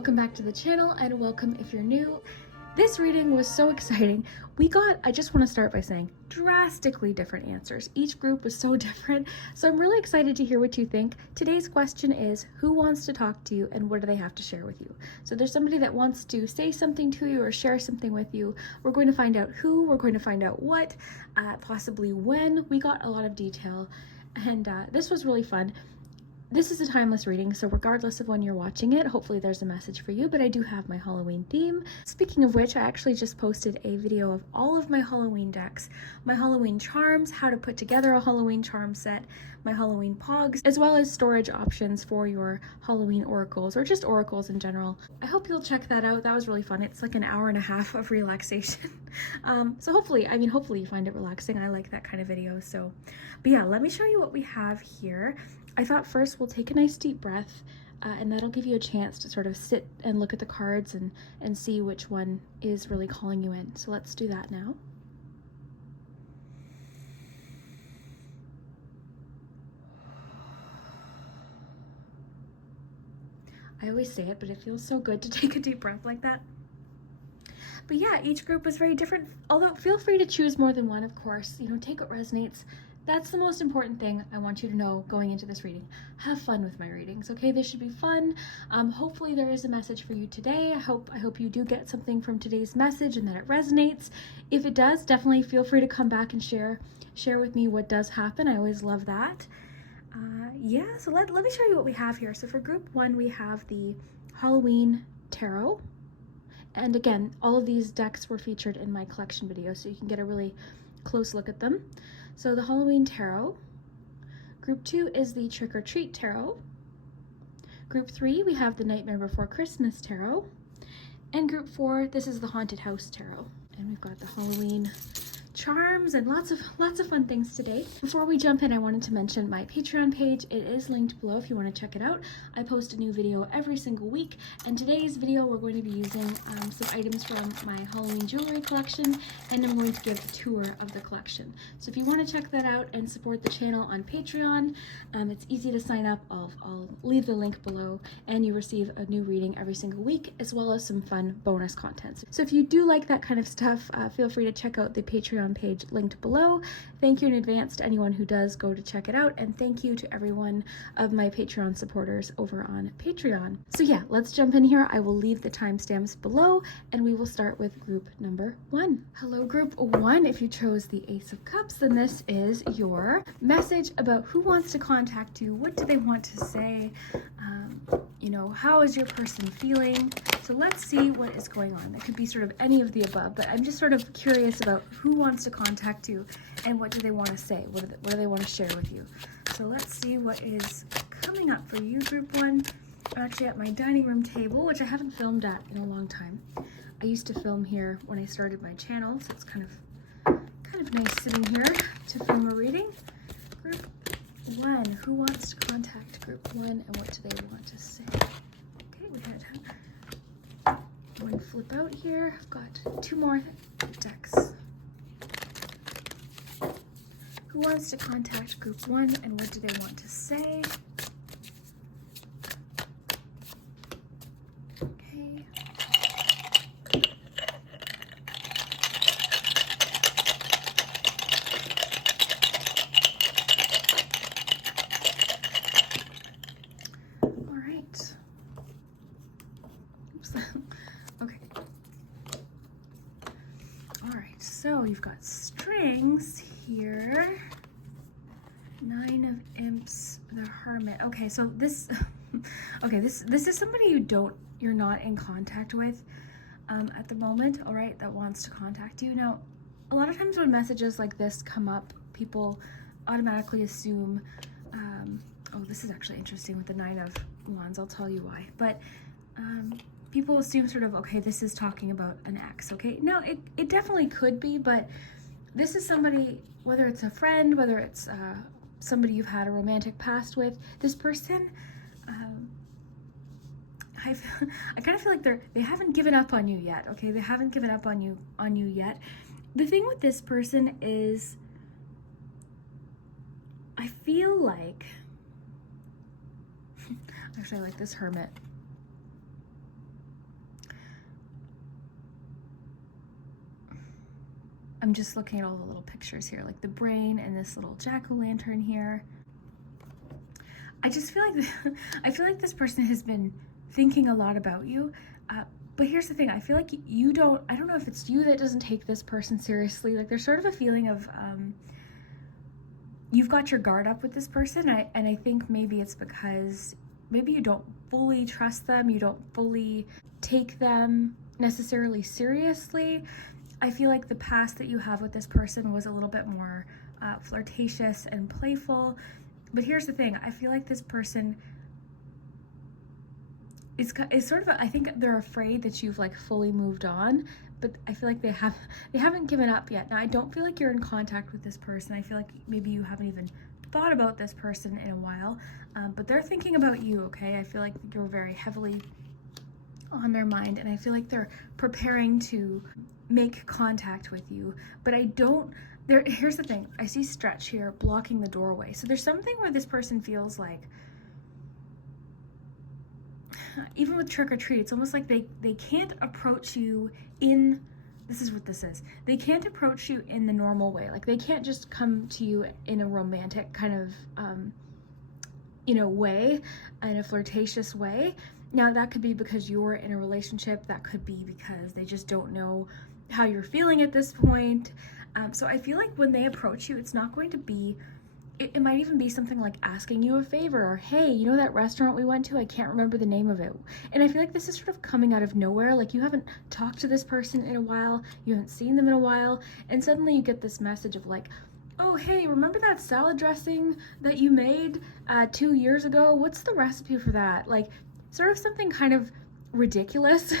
welcome back to the channel, and welcome if you're new. This reading was so exciting. We got, I just want to start by saying, drastically different answers. Each group was so different, so I'm really excited to hear what you think. Today's question is, who wants to talk to you and what do they have to share with you? So there's somebody that wants to say something to you or share something with you. We're going to find out who, we're going to find out what, possibly when. We got a lot of detail, and this was really fun. This is a timeless reading, so regardless of when you're watching it, hopefully there's a message for you, but I do have my Halloween theme. Speaking of which, I actually just posted a video of all of my Halloween decks, my Halloween charms, how to put together a Halloween charm set, my Halloween pogs, as well as storage options for your Halloween oracles, or just oracles in general. I hope you'll check that out. That was really fun. It's like an hour and a half of relaxation. So hopefully you find it relaxing. I like that kind of video. So, but yeah, let me show you what we have here. I thought first we'll take a nice deep breath, and that'll give you a chance to sort of sit and look at the cards and see which one is really calling you in. So let's do that now. I always say it, but it feels so good to take a deep breath like that. But yeah, each group was very different, although feel free to choose more than one, of course. You know, take what resonates. That's the most important thing I want you to know going into this reading. Have fun with my readings, okay? This should be fun. Hopefully there is a message for you today. I hope you do get something from today's message and that it resonates. If it does, definitely feel free to come back and share with me what does happen. I always love that. Yeah, so let me show you what we have here. So for group one, we have the Halloween Tarot. And again, all of these decks were featured in my collection video, so you can get a really close look at them. So the Halloween Tarot. Group 2 is the Trick or Treat Tarot. Group 3, we have the Nightmare Before Christmas Tarot. And group 4, this is the Haunted House Tarot. And we've got the Halloween charms and lots of fun things today. Before we jump in, I wanted to mention my Patreon page. It is linked below if you want to check it out. I post a new video every single week, and today's video we're going to be using some items from my Halloween jewelry collection, and I'm going to give a tour of the collection. So if you want to check that out and support the channel on Patreon, it's easy to sign up. I'll leave the link below, and you receive a new reading every single week, as well as some fun bonus content. So if you do like that kind of stuff, feel free to check out the Patreon page linked below. Thank you in advance to anyone who does go to check it out, and thank you to every one of my Patreon supporters over on Patreon. So yeah, let's jump in here. I will leave the timestamps below, and we will start with group number 1. Hello, group 1. If you chose the Ace of Cups, then this is your message about who wants to contact you. What do they want to say? You know, how is your person feeling? So let's see what is going on. It could be sort of any of the above, but I'm just sort of curious about who wants to contact you and what do they want to say? What do they want to share with you? So let's see what is coming up for you, group 1. I'm actually at my dining room table, which I haven't filmed at in a long time. I used to film here when I started my channel, so it's kind of nice sitting here to film a reading. Group 1, who wants to contact group 1 and what do they want to say? Okay, we had one flip out here. I've got 2 more decks. Who wants to contact group 1 and what do they want to say? Okay. All right. Oops. Okay. All right, so you've got strings here. 9 of Imps, the Hermit. Okay, so this, okay, this is somebody you're not in contact with at the moment, all right, that wants to contact you. Now, a lot of times when messages like this come up, people automatically assume, oh, this is actually interesting with the 9 of Wands, I'll tell you why, but people assume sort of, okay, this is talking about an ex, okay? Now, it definitely could be, but this is somebody, whether it's a friend, whether it's somebody you've had a romantic past with, this person, I kind of feel like they haven't given up on you yet, okay? They haven't given up on you yet. The thing with this person is, I feel like, actually I like this Hermit. I'm just looking at all the little pictures here, like the brain and this little jack-o'-lantern here. I just feel like I feel like this person has been thinking a lot about you. But here's the thing, I feel like I don't know if it's you that doesn't take this person seriously. Like there's sort of a feeling of you've got your guard up with this person, and I think maybe it's because maybe you don't fully trust them, you don't fully take them necessarily seriously. I feel like the past that you have with this person was a little bit more flirtatious and playful. But here's the thing, I feel like this person is sort of, I think they're afraid that you've like fully moved on, but I feel like they haven't given up yet. Now, I don't feel like you're in contact with this person. I feel like maybe you haven't even thought about this person in a while, but they're thinking about you, okay? I feel like you're very heavily on their mind, and I feel like they're preparing to make contact with you, but here's the thing, I see stretch here blocking the doorway. So there's something where this person feels like, even with trick or treat, it's almost like they can't approach you in, this is what this is, they can't approach you in the normal way. Like they can't just come to you in a romantic kind of way, in a flirtatious way. Now that could be because you're in a relationship, that could be because they just don't know how you're feeling at this point. So I feel like when they approach you, it's not going to be, it might even be something like asking you a favor, or hey, you know that restaurant we went to? I can't remember the name of it. And I feel like this is sort of coming out of nowhere. Like you haven't talked to this person in a while, you haven't seen them in a while, and suddenly you get this message of like, oh, hey, remember that salad dressing that you made 2 years ago? What's the recipe for that? Like sort of something kind of ridiculous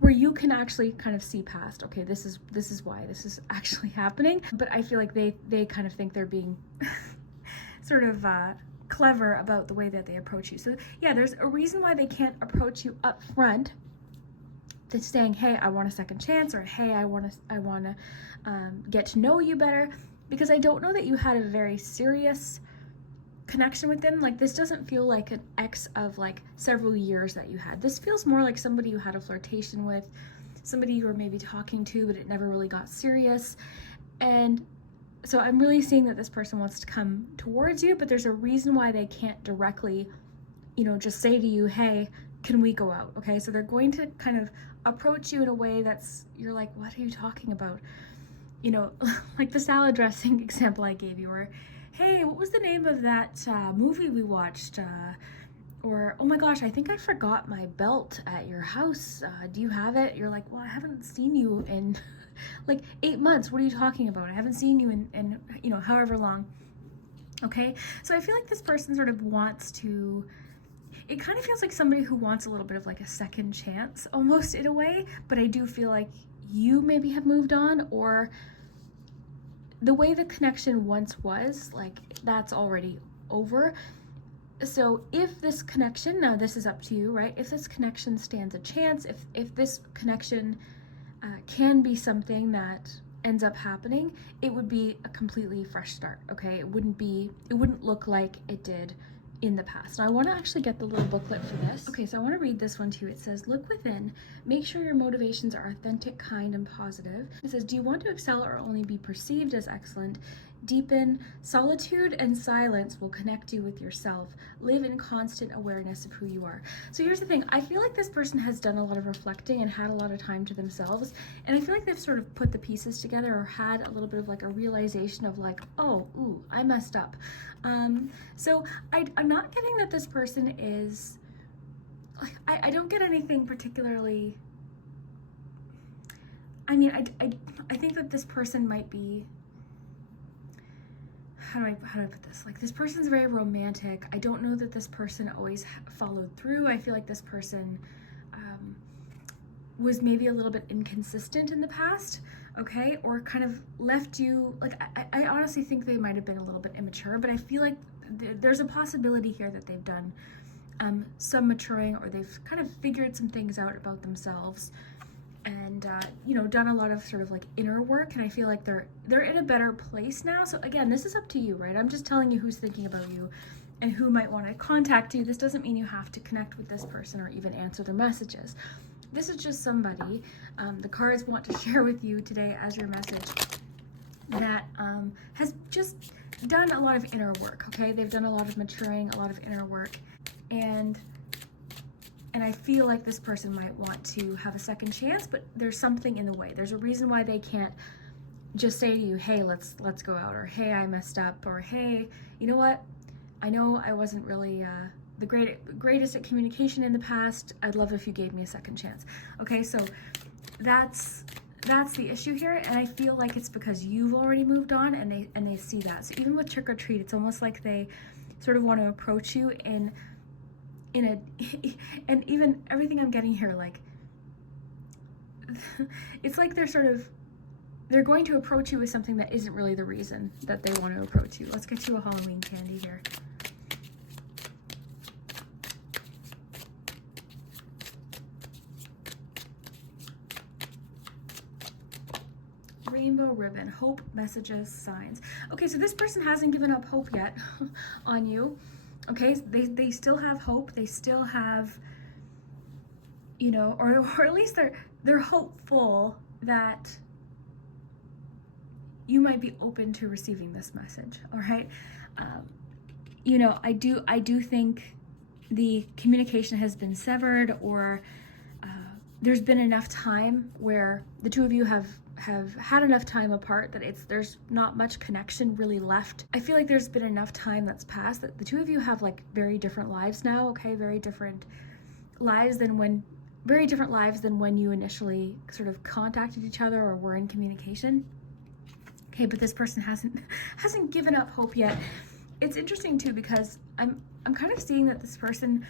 where you can actually kind of see past, okay, this is why this is actually happening. But I feel like they kind of think they're being sort of clever about the way that they approach you. So yeah, there's a reason why they can't approach you up front. That's saying, hey, I want a second chance, or hey, I want to get to know you better, because I don't know that you had a very serious connection with them. Like this doesn't feel like an ex of like several years that you had. This feels more like somebody you had a flirtation with, somebody you were maybe talking to, but it never really got serious. And so I'm really seeing that this person wants to come towards you, but there's a reason why they can't directly, just say to you, hey, can we go out? Okay, so they're going to kind of approach you in a way that's, you're like, what are you talking about? Like the salad dressing example I gave you, or hey, what was the name of that movie we watched? Or, oh my gosh, I think I forgot my belt at your house. Do you have it? You're like, well, I haven't seen you in like 8 months. What are you talking about? I haven't seen you in however long. Okay, so I feel like this person sort of wants to, it kind of feels like somebody who wants a little bit of like a second chance almost in a way, but I do feel like you maybe have moved on, or the way the connection once was, like that's already over. So if this connection, now this is up to you, right? If this connection stands a chance, if this connection can be something that ends up happening, it would be a completely fresh start, okay? It wouldn't look like it did in the past. Now I want to actually get the little booklet for this. Okay, so I want to read this one to you. It says, look within, make sure your motivations are authentic, kind, and positive. It says, do you want to excel or only be perceived as excellent? Deepen. Solitude and silence will connect you with yourself. Live in constant awareness of who you are. So here's the thing. I feel like this person has done a lot of reflecting and had a lot of time to themselves. And I feel like they've sort of put the pieces together, or had a little bit of like a realization of like, oh, ooh, I messed up. So I'm not getting that this person is, like, I don't get anything particularly, I mean, I think that this person might be, how do I put this? Like, this person's very romantic. I don't know that this person always followed through. I feel like this person was maybe a little bit inconsistent in the past, okay? Or kind of left you, like, I honestly think they might have been a little bit immature, but I feel like there's a possibility here that they've done some maturing, or they've kind of figured some things out about themselves, and done a lot of sort of like inner work. And I feel like they're in a better place now. So again, this is up to you, right? I'm just telling you who's thinking about you and who might want to contact you. This doesn't mean you have to connect with this person or even answer their messages. This is just somebody the cards want to share with you today as your message. that has just done a lot of inner work, okay? They've done a lot of maturing, a lot of inner work, and I feel like this person might want to have a second chance, but there's something in the way. There's a reason why they can't just say to you, hey, let's go out, or hey, I messed up, or hey, you know what? I know I wasn't really the greatest at communication in the past. I'd love if you gave me a second chance. Okay, so that's the issue here, and I feel like it's because you've already moved on, and they see that. So even with trick or treat, it's almost like they sort of want to approach you in a and even everything I'm getting here, like it's like they're going to approach you with something that isn't really the reason that they want to approach you. Let's get you a Halloween candy here. Rainbow ribbon, hope, messages, signs. Okay, so this person hasn't given up hope yet on you. Okay, they still have hope. They still have, you know, or at least they're hopeful that you might be open to receiving this message. All right, you know, I do think the communication has been severed, or there's been enough time where the two of you have had enough time apart that there's not much connection really left. I feel like there's been enough time that's passed that the two of you have like very different lives now, okay? Very different lives than when you initially sort of contacted each other or were in communication. Okay, but this person hasn't given up hope yet. It's interesting too, because I'm kind of seeing that this person,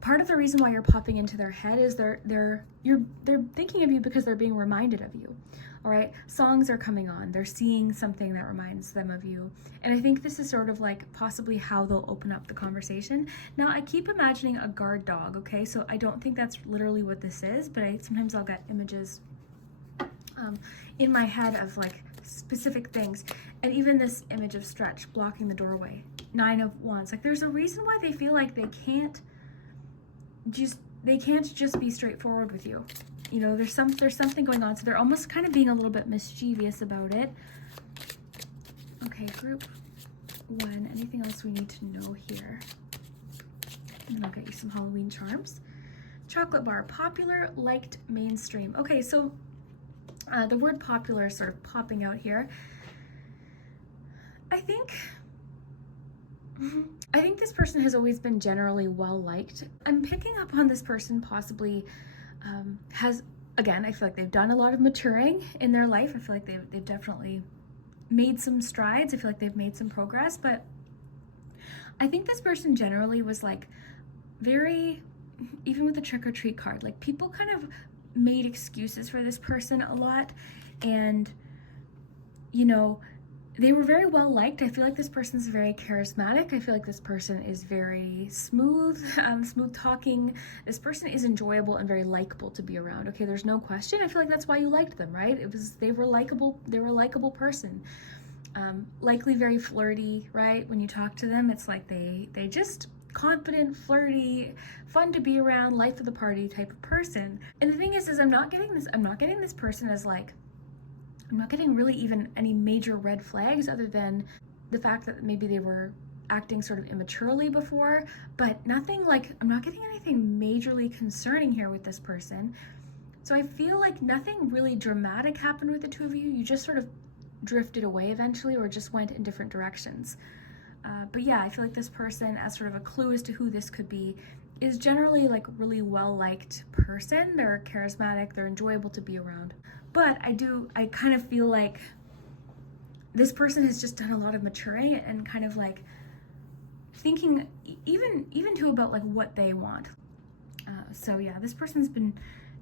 part of the reason why you're popping into their head is they're thinking of you because they're being reminded of you. All right, songs are coming on, they're seeing something that reminds them of you, and I think this is sort of like possibly how they'll open up the conversation. Now I keep imagining a guard dog, okay, so I don't think that's literally what this is, but sometimes I'll get images in my head of like specific things, and even this image of Stretch blocking the doorway, 9 of Wands. Like there's a reason why they feel like they can't just be straightforward with you. You know, there's something going on, so they're almost kind of being a little bit mischievous about it. Okay, group 1, anything else we need to know here? And I'll get you some Halloween charms. Chocolate bar, popular, liked, mainstream. Okay, so the word popular is sort of popping out here. I think this person has always been generally well liked. I'm picking up on this person possibly has, again, I feel like they've done a lot of maturing in their life. I feel like they've definitely made some strides. I feel like they've made some progress, but I think this person generally was like very, even with the trick or treat card, like people kind of made excuses for this person a lot, and you know, they were very well liked. I feel like this person's very charismatic. I feel like this person is very smooth, smooth talking. This person is enjoyable and very likable to be around. Okay, there's no question. I feel like that's why you liked them, right? They were likable. They were a likable person. Likely very flirty, right? When you talk to them, it's like they just confident, flirty, fun to be around, life of the party type of person. And the thing is I'm not getting this person as like, I'm not getting really even any major red flags other than the fact that maybe they were acting sort of immaturely before, but nothing like, I'm not getting anything majorly concerning here with this person. So I feel like nothing really dramatic happened with the two of you. You just sort of drifted away eventually, or just went in different directions. But yeah, I feel like this person, as sort of a clue as to who this could be, is generally like really well-liked person. They're charismatic, they're enjoyable to be around. But I kind of feel like this person has just done a lot of maturing and kind of like thinking even to about like what they want. So yeah, this person's been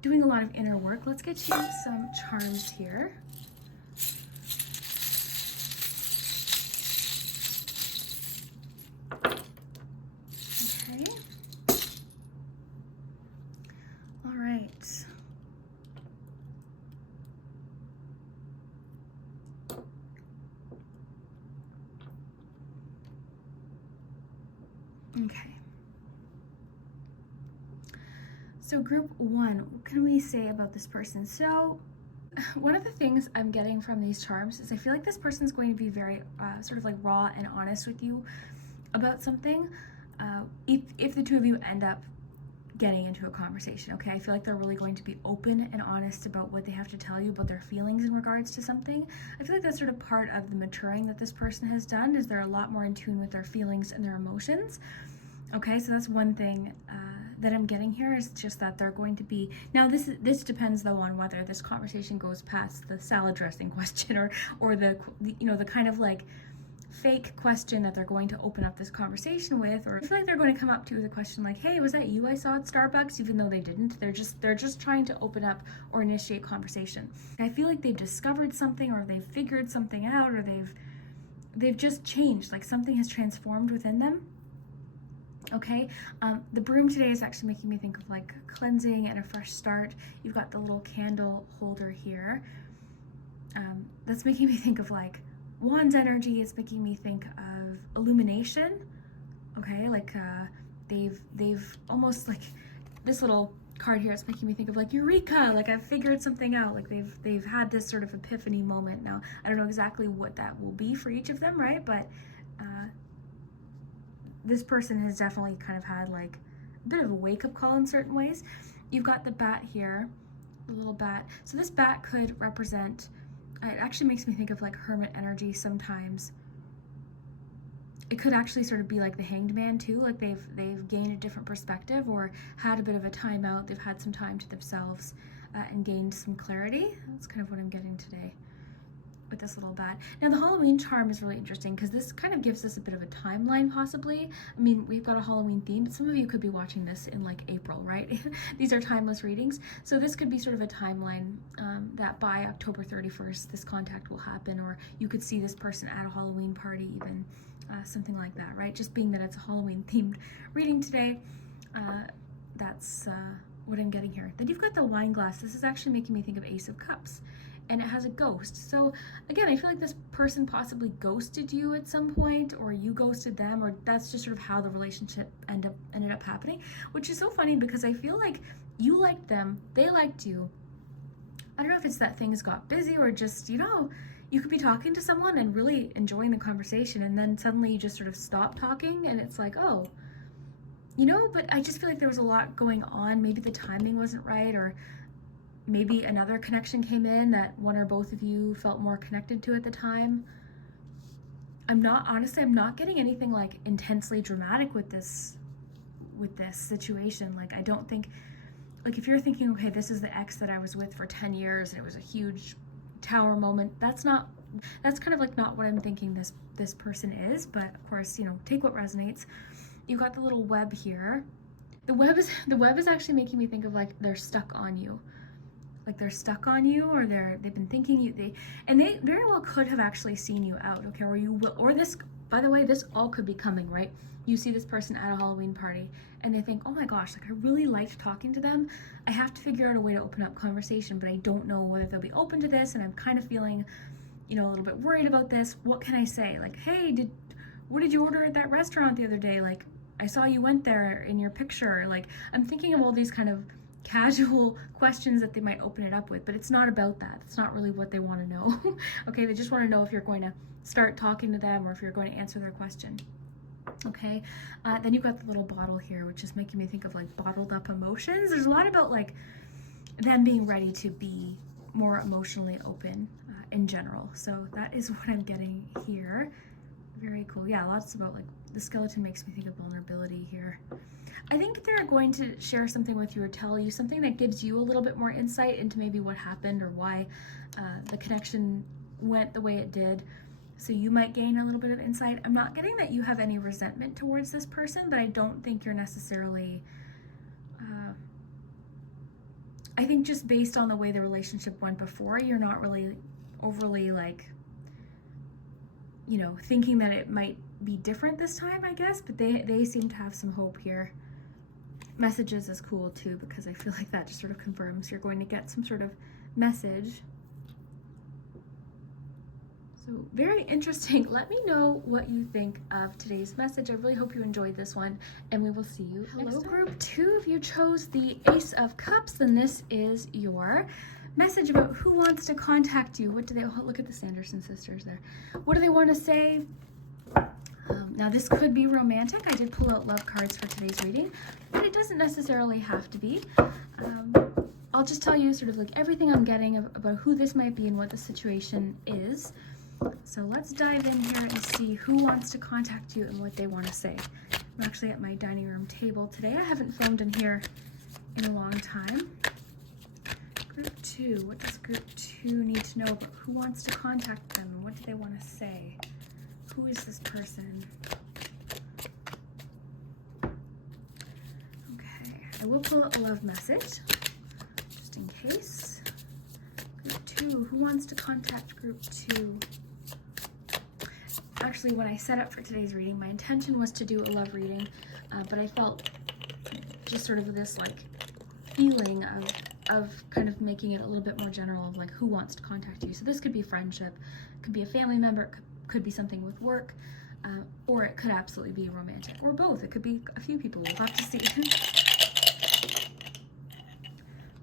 doing a lot of inner work. Let's get you some charms here. Okay. All right. Okay. So group 1, what can we say about this person? So one of the things I'm getting from these charms is I feel like this person's going to be very sort of like raw and honest with you about something. If the two of you end up getting into a conversation, okay, I feel like they're really going to be open and honest about what they have to tell you about their feelings in regards to something. I feel like that's sort of part of the maturing that this person has done, is they're a lot more in tune with their feelings and their emotions. Okay, so that's one thing that I'm getting here, is just that they're going to be, now this depends though on whether this conversation goes past the salad dressing question or the you know, the kind of like fake question that they're going to open up this conversation with. Or I feel like they're going to come up to you with a question like, hey, was that you I saw at Starbucks? Even though they didn't. They're just trying to open up or initiate conversation. I feel like they've discovered something, or they've figured something out, or they've just changed, like something has transformed within them. Okay, the broom today is actually making me think of like cleansing and a fresh start. You've got the little candle holder here. That's making me think of like Wands energy. It's making me think of illumination. Okay, like they've almost like this little card here. It's making me think of like Eureka, like I've figured something out. Like they've had this sort of epiphany moment. Now I don't know exactly what that will be for each of them, right? But this person has definitely kind of had like a bit of a wake-up call in certain ways. You've got the bat here, the little bat. So this bat could represent, it actually makes me think of like hermit energy sometimes. It could actually sort of be like the Hanged Man too, like they've gained a different perspective or had a bit of a timeout. They've had some time to themselves and gained some clarity. That's kind of what I'm getting today with this little bat. Now the Halloween charm is really interesting because this kind of gives us a bit of a timeline possibly. I mean, we've got a Halloween theme, but some of you could be watching this in like April, right? These are timeless readings. So this could be sort of a timeline that by October 31st, this contact will happen, or you could see this person at a Halloween party even, something like that, right? Just being that it's a Halloween themed reading today, that's what I'm getting here. Then you've got the wine glass. This is actually making me think of Ace of Cups. And it has a ghost. So again, I feel like this person possibly ghosted you at some point, or you ghosted them, or that's just sort of how the relationship ended up happening, which is so funny because I feel like you liked them, they liked you. I don't know if it's that things got busy, or just, you know, you could be talking to someone and really enjoying the conversation, and then suddenly you just sort of stop talking, and it's like, oh, you know, but I just feel like there was a lot going on. Maybe the timing wasn't right, or maybe another connection came in that one or both of you felt more connected to at the time. I'm not getting anything like intensely dramatic with this situation. Like I don't think, like if you're thinking, okay, this is the ex that I was with for 10 years and it was a huge tower moment, that's kind of like not what I'm thinking this person is. But of course, you know, take what resonates. You've got the little web here. The web is actually making me think of like they're stuck on you. Like they're stuck on you, or they've been thinking they very well could have actually seen you out, okay? Or you will, or this, by the way, this all could be coming, right? You see this person at a Halloween party and they think, oh my gosh, like I really liked talking to them. I have to figure out a way to open up conversation, but I don't know whether they'll be open to this, and I'm kind of feeling, you know, a little bit worried about this. What can I say? Like, hey, what did you order at that restaurant the other day? Like, I saw you went there in your picture. Like, I'm thinking of all these kind of casual questions that they might open it up with, but it's not about that. It's not really what they want to know. Okay, they just want to know if you're going to start talking to them or if you're going to answer their question. Okay, then you've got the little bottle here, which is making me think of like bottled up emotions. There's a lot about like them being ready to be more emotionally open in general. So that is what I'm getting here. Very cool. Yeah, lots about like the skeleton makes me think of vulnerability here. I think they're going to share something with you or tell you something that gives you a little bit more insight into maybe what happened or why the connection went the way it did. So you might gain a little bit of insight. I'm not getting that you have any resentment towards this person, but I don't think you're necessarily, I think just based on the way the relationship went before, you're not really overly like, you know, thinking that it might be different this time, I guess, but they seem to have some hope here. Messages is cool too, because I feel like that just sort of confirms you're going to get some sort of message. So very interesting. Let me know what you think of today's message. I really hope you enjoyed this one, and we will see you next time. Hello group, 2 of you chose the Ace of Cups, and this is your message about who wants to contact you. What do they, oh, look at the Sanderson sisters there. What do they want to say? Now this could be romantic. I did pull out love cards for today's reading, but it doesn't necessarily have to be. I'll just tell you sort of like everything I'm getting about who this might be and what the situation is. So let's dive in here and see who wants to contact you and what they want to say. I'm actually at my dining room table today. I haven't filmed in here in a long time. Group 2, what does group 2 need to know about who wants to contact them and what do they want to say? Who is this person? Okay, I will pull out a love message, just in case. Group 2, who wants to contact group 2? Actually, when I set up for today's reading, my intention was to do a love reading, but I felt just sort of this like feeling of kind of making it a little bit more general of like who wants to contact you. So this could be friendship, could be a family member, it could be something with work, or it could absolutely be romantic, or both. It could be a few people. We'll have to see.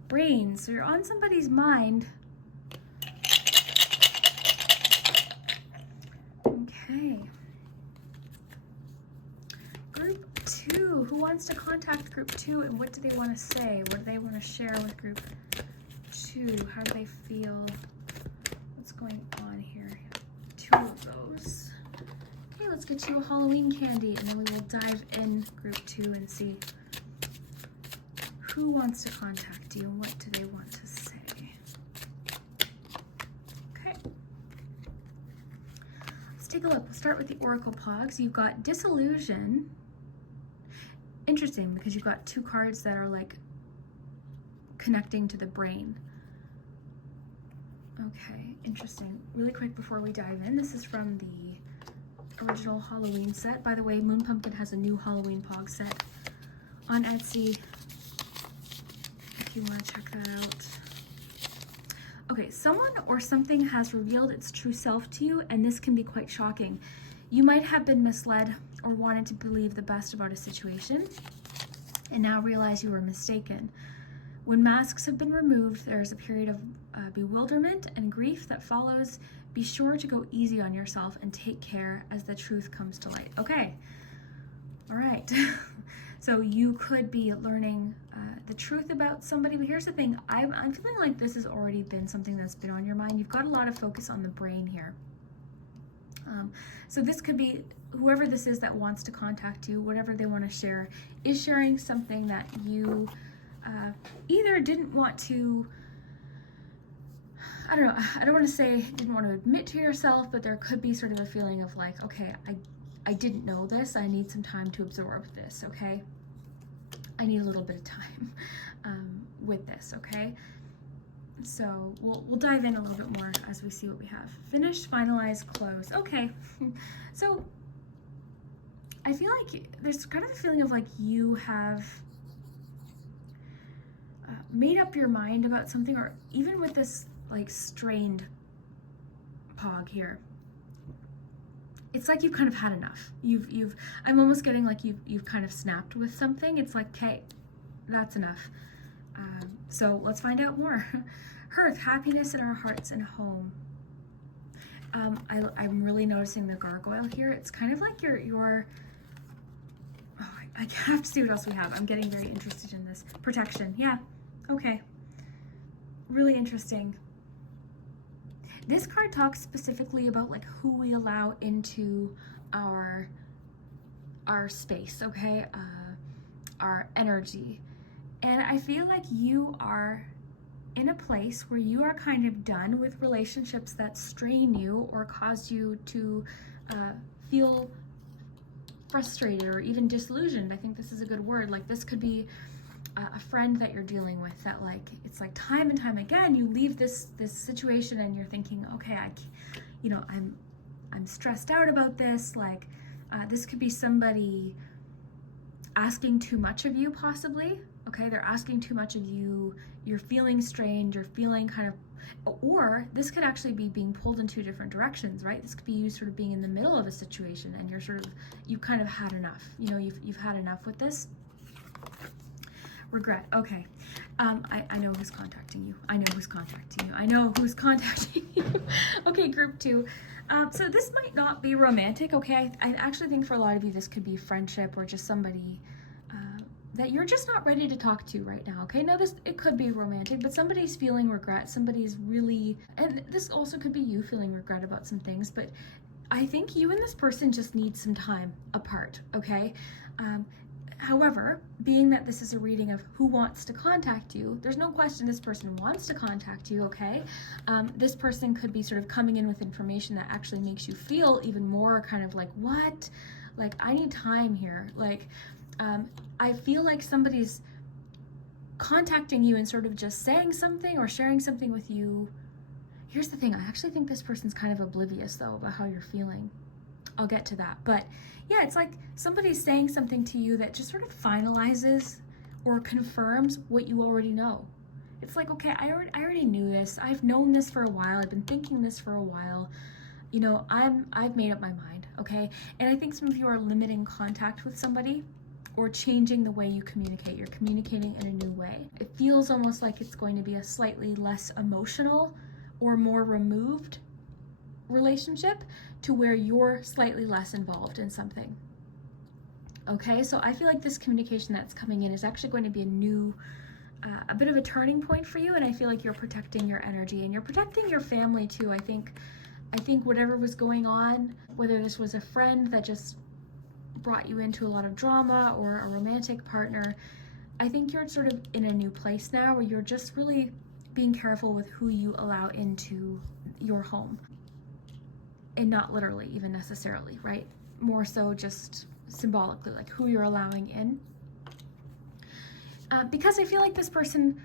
Brain. So you're on somebody's mind. Okay. Group 2. Who wants to contact group 2 and what do they want to say? What do they want to share with group 2? How do they feel? What's going on here? 2 of those. Okay, let's get you a Halloween candy and then we will dive in group 2 and see who wants to contact you and what do they want to say. Okay. Let's take a look. We'll start with the Oracle Pogs. You've got Disillusion. Interesting because you've got 2 cards that are like connecting to the brain. Okay, interesting. Really quick before we dive in, this is from the original Halloween set. By the way, Moon Pumpkin has a new Halloween Pog set on Etsy if you want to check that out. Okay, someone or something has revealed its true self to you, and this can be quite shocking. You might have been misled or wanted to believe the best about a situation, and now realize you were mistaken. When masks have been removed, there is a period of bewilderment and grief that follows. Be sure to go easy on yourself and take care as the truth comes to light. Okay, all right. So you could be learning the truth about somebody, but here's the thing. I'm feeling like this has already been something that's been on your mind. You've got a lot of focus on the brain here. So this could be whoever this is that wants to contact you, whatever they want to share, is sharing something that you either didn't want to, I don't know, I don't want to say didn't want to admit to yourself, but there could be sort of a feeling of like, okay, I didn't know this. I need some time to absorb this, okay? I need a little bit of time with this, okay? So we'll dive in a little bit more as we see what we have. Finish, finalize, close. Okay, so I feel like there's kind of a feeling of like you have made up your mind about something, or even with this like strained Pog here, it's like you've kind of had enough. I'm almost getting like you've kind of snapped with something. It's like, okay, that's enough. So let's find out more. Hearth, happiness in our hearts and home. I'm really noticing the gargoyle here. It's kind of like your oh, I have to see what else we have. I'm getting very interested in this. Protection, yeah, okay. Really interesting. This card talks specifically about like who we allow into our space, okay? Our energy. And I feel like you are in a place where you are kind of done with relationships that strain you or cause you to feel frustrated or even disillusioned. I think this is a good word. Like this could be a friend that you're dealing with that like, it's like time and time again, you leave this situation and you're thinking, okay, I'm stressed out about this. Like this could be somebody asking too much of you possibly. Okay, they're asking too much of you, you're feeling strained, you're feeling kind of, or this could actually be being pulled in 2 different directions, right? This could be you sort of being in the middle of a situation and you kind of had enough, you've had enough with this. Regret, okay. I know who's contacting you. I know who's contacting you. I know who's contacting you. Okay, group 2. So this might not be romantic, okay? I actually think for a lot of you this could be friendship or just somebody that you're just not ready to talk to right now, okay? Now it could be romantic, but somebody's feeling regret. Somebody's really, and this also could be you feeling regret about some things, but I think you and this person just need some time apart, okay? However, being that this is a reading of who wants to contact you, there's no question this person wants to contact you, okay? This person could be sort of coming in with information that actually makes you feel even more kind of like, what? Like, I need time here. Like, I feel like somebody's contacting you and sort of just saying something or sharing something with you. Here's the thing, I actually think this person's kind of oblivious though about how you're feeling. I'll get to that. But yeah, it's like somebody's saying something to you that just sort of finalizes or confirms what you already know. It's like, okay, I already knew this. I've known this for a while. I've been thinking this for a while. You know, I've made up my mind, okay? And I think some of you are limiting contact with somebody or changing the way you communicate. You're communicating in a new way. It feels almost like it's going to be a slightly less emotional or more removed relationship to where you're slightly less involved in something. Okay, so I feel like this communication that's coming in is actually going to be a bit of a turning point for you, and I feel like you're protecting your energy and you're protecting your family too. I think whatever was going on, whether this was a friend that just brought you into a lot of drama or a romantic partner, I think you're sort of in a new place now where you're just really being careful with who you allow into your home. And not literally even necessarily, right? More so just symbolically, like who you're allowing in. Because I feel like this person,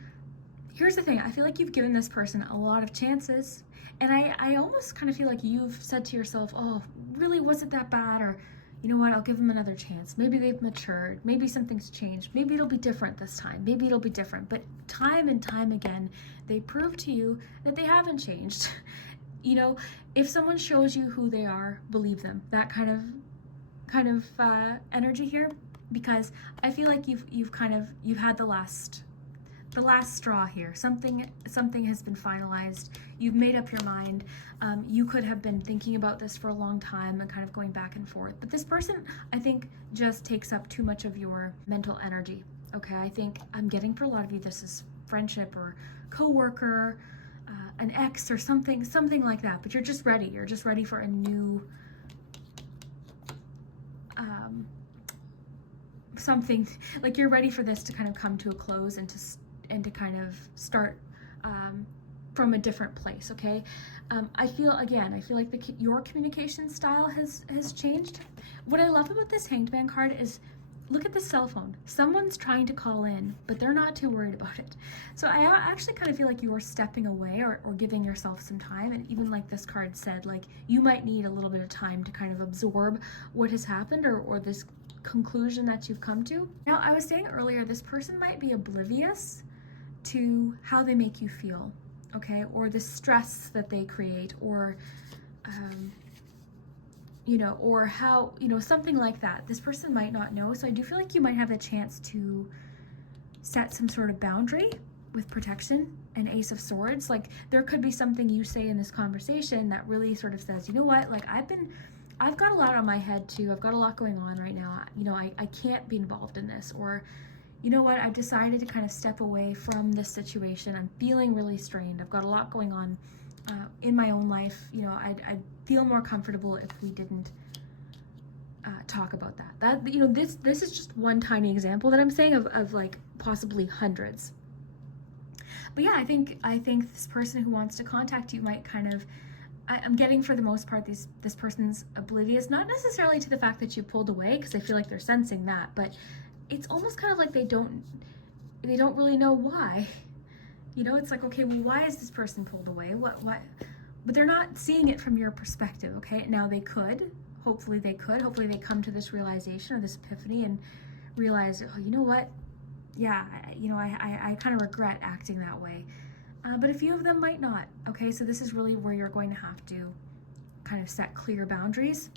here's the thing, I feel like you've given this person a lot of chances. And I almost kind of feel like you've said to yourself, oh, really, was it that bad? Or, you know what, I'll give them another chance. Maybe they've matured. Maybe something's changed. Maybe it'll be different this time. Maybe it'll be different. But time and time again, they prove to you that they haven't changed. You know, if someone shows you who they are, believe them. That kind of energy here, because I feel like you've had the last straw here. Something has been finalized. You've made up your mind. You could have been thinking about this for a long time and kind of going back and forth. But this person, I think, just takes up too much of your mental energy. Okay, I think I'm getting for a lot of you this is friendship or coworker, an ex or something like that. But you're just ready. You're just ready for a new something, like you're ready for this to kind of come to a close and to kind of start from a different place. Okay, I feel like your communication style has changed. What I love about this Hanged Man card is, look at the cell phone. Someone's trying to call in, but they're not too worried about it. So I actually kind of feel like you're stepping away or giving yourself some time. And even like this card said, like you might need a little bit of time to kind of absorb what has happened or this conclusion that you've come to. Now, I was saying earlier, this person might be oblivious to how they make you feel, okay? Or the stress that they create, or or how, something like that. This person might not know. So I do feel like you might have a chance to set some sort of boundary with protection and Ace of Swords. Like there could be something you say in this conversation that really sort of says, you know what, like I've got a lot on my head too. I've got a lot going on right now. I can't be involved in this. Or, you know what, I've decided to kind of step away from this situation. I'm feeling really strained. I've got a lot going on in my own life. I'd feel more comfortable if we didn't talk about that. This is just one tiny example that I'm saying of like possibly hundreds. But yeah, I think this person who wants to contact you might kind of, I'm getting for the most part this person's oblivious, not necessarily to the fact that you pulled away, because I feel like they're sensing that, but it's almost kind of like they don't really know why. It's like, okay, well, why is this person pulled away? What? But they're not seeing it from your perspective, okay? Now they could. Hopefully they come to this realization or this epiphany and realize, oh, you know what? Yeah, I kind of regret acting that way. But a few of them might not, okay? So this is really where you're going to have to kind of set clear boundaries.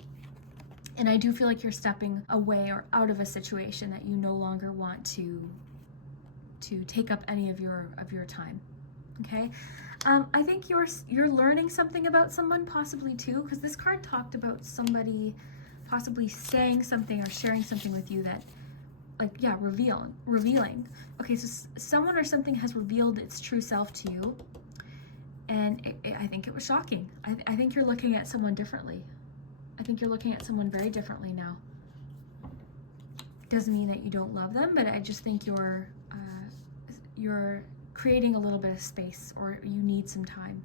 And I do feel like you're stepping away or out of a situation that you no longer want to to take up any of your time. Okay, I think you're learning something about someone possibly too, because this card talked about somebody possibly saying something or sharing something with you that, like, yeah, revealing. Okay, so someone or something has revealed its true self to you, and I think it was shocking. I think you're looking at someone differently. I think you're looking at someone very differently now. Doesn't mean that you don't love them, but I just think you're creating a little bit of space, or you need some time.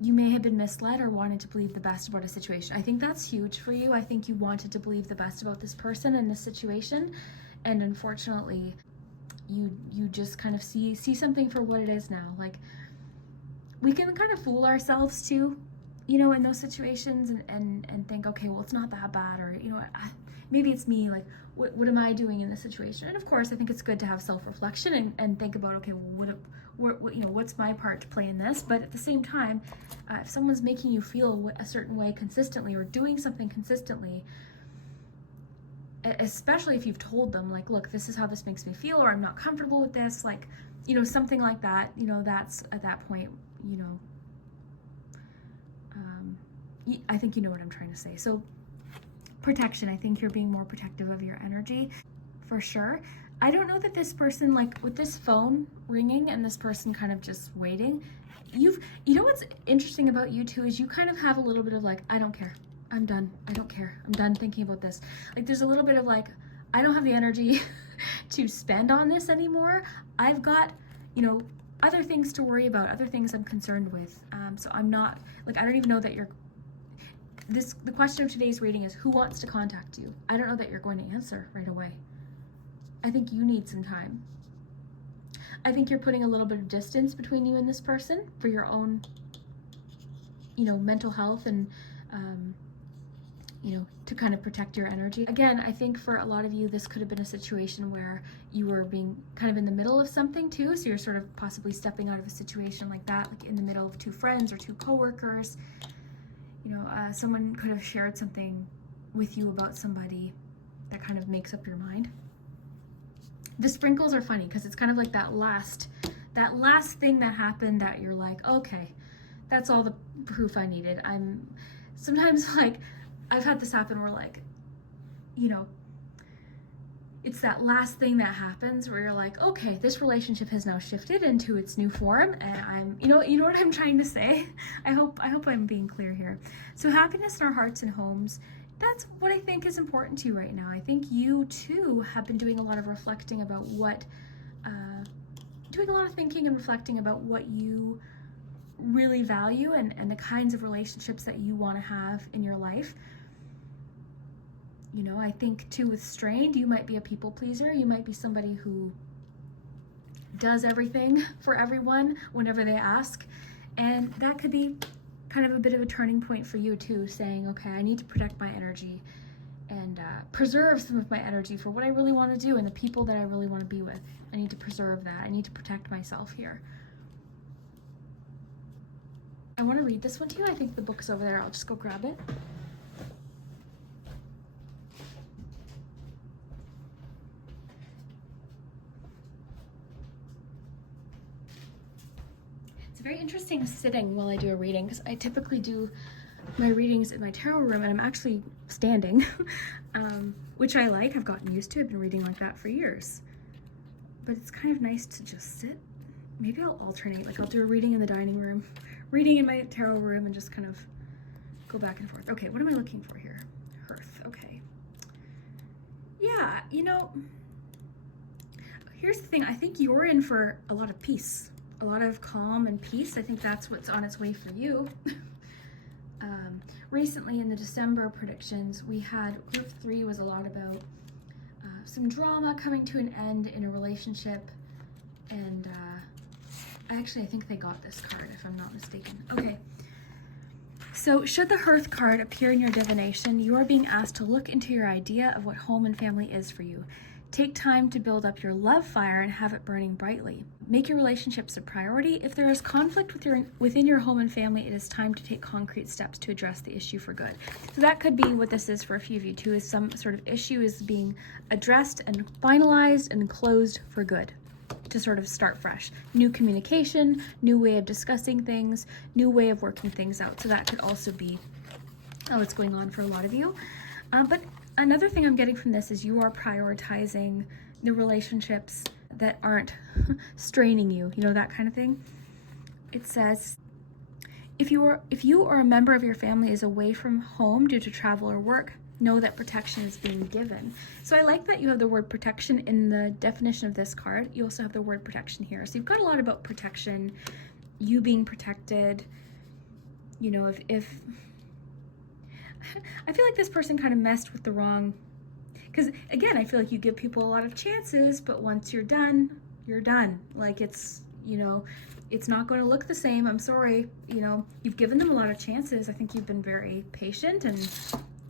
You may have been misled or wanted to believe the best about a situation. I think that's huge for you. I think you wanted to believe the best about this person and this situation, and unfortunately, you just kind of see something for what it is now. Like, we can kind of fool ourselves too, you know, in those situations, and think, okay, well, it's not that bad, or, you know, maybe it's me, like, what am I doing in this situation? And of course, I think it's good to have self-reflection and think about, okay, well, what you know, what's my part to play in this? But at the same time, if someone's making you feel a certain way consistently, or doing something consistently, especially if you've told them, like, look, this is how this makes me feel, or I'm not comfortable with this, like, you know, something like that, you know, that's at that point, you know, I think you know what I'm trying to say. So protection, I think you're being more protective of your energy, for sure. I don't know that this person, like, with this phone ringing and this person kind of just waiting, you know what's interesting about you too is you kind of have a little bit of like, I don't care, I'm done, I don't care, I'm done thinking about this. Like, there's a little bit of like, I don't have the energy to spend on this anymore. I've got, you know, other things to worry about, other things I'm concerned with. So I'm not, like, I don't even know that the question of today's reading is, who wants to contact you? I don't know that you're going to answer right away. I think you need some time. I think you're putting a little bit of distance between you and this person for your own, you know, mental health, and, you know, to kind of protect your energy. Again, I think for a lot of you, this could have been a situation where you were being kind of in the middle of something too. So you're sort of possibly stepping out of a situation like that, like in the middle of two friends or two coworkers. You know, someone could have shared something with you about somebody that kind of makes up your mind. The sprinkles are funny because it's kind of like that last thing that happened that you're like, okay, that's all the proof I needed. Sometimes, like, I've had this happen where, like, you know, it's that last thing that happens where you're like, okay, this relationship has now shifted into its new form, and you know what I'm trying to say? I hope I'm being clear here. So happiness in our hearts and homes, that's what I think is important to you right now. I think you too have been doing a lot of reflecting about doing a lot of thinking and reflecting about what you really value, and the kinds of relationships that you want to have in your life. You know, I think too with Strained, you might be a people pleaser. You might be somebody who does everything for everyone whenever they ask. And that could be kind of a bit of a turning point for you too, saying, okay, I need to protect my energy and preserve some of my energy for what I really want to do and the people that I really want to be with. I need to preserve that. I need to protect myself here. I want to read this one to you. I think the book's over there. I'll just go grab it. It's very interesting sitting while I do a reading, because I typically do my readings in my tarot room, and I'm actually standing, which I like. I've gotten used to. I've been reading like that for years. But it's kind of nice to just sit. Maybe I'll alternate. Like, I'll do a reading in the dining room, reading in my tarot room, and just kind of go back and forth. Okay, what am I looking for here? Hearth. Okay. Yeah, you know, here's the thing. I think you're in for a lot of peace, a lot of calm and peace. I think that's what's on its way for you. Recently in the December predictions, we had group 3 was a lot about some drama coming to an end in a relationship, and I think they got this card, if I'm not mistaken. Okay, so should the Hearth card appear in your divination, you are being asked to look into your idea of what home and family is for you. Take time to build up your love fire and have it burning brightly. Make your relationships a priority. If there is conflict within your home and family, it is time to take concrete steps to address the issue for good. So that could be what this is for a few of you too, is some sort of issue is being addressed and finalized and closed for good, to sort of start fresh. New communication, new way of discussing things, new way of working things out. So that could also be what's going on for a lot of you. But another thing I'm getting from this is you are prioritizing the relationships that aren't straining you, you know, that kind of thing. It says, if you or a member of your family is away from home due to travel or work, know that protection is being given. So I like that you have the word protection in the definition of this card. You also have the word protection here. So you've got a lot about protection, you being protected. You know, if I feel like this person kind of messed with the wrong, because again, I feel like you give people a lot of chances, but once you're done, you're done. Like it's, you know, it's not going to look the same. I'm sorry, you know, you've given them a lot of chances. I think you've been very patient,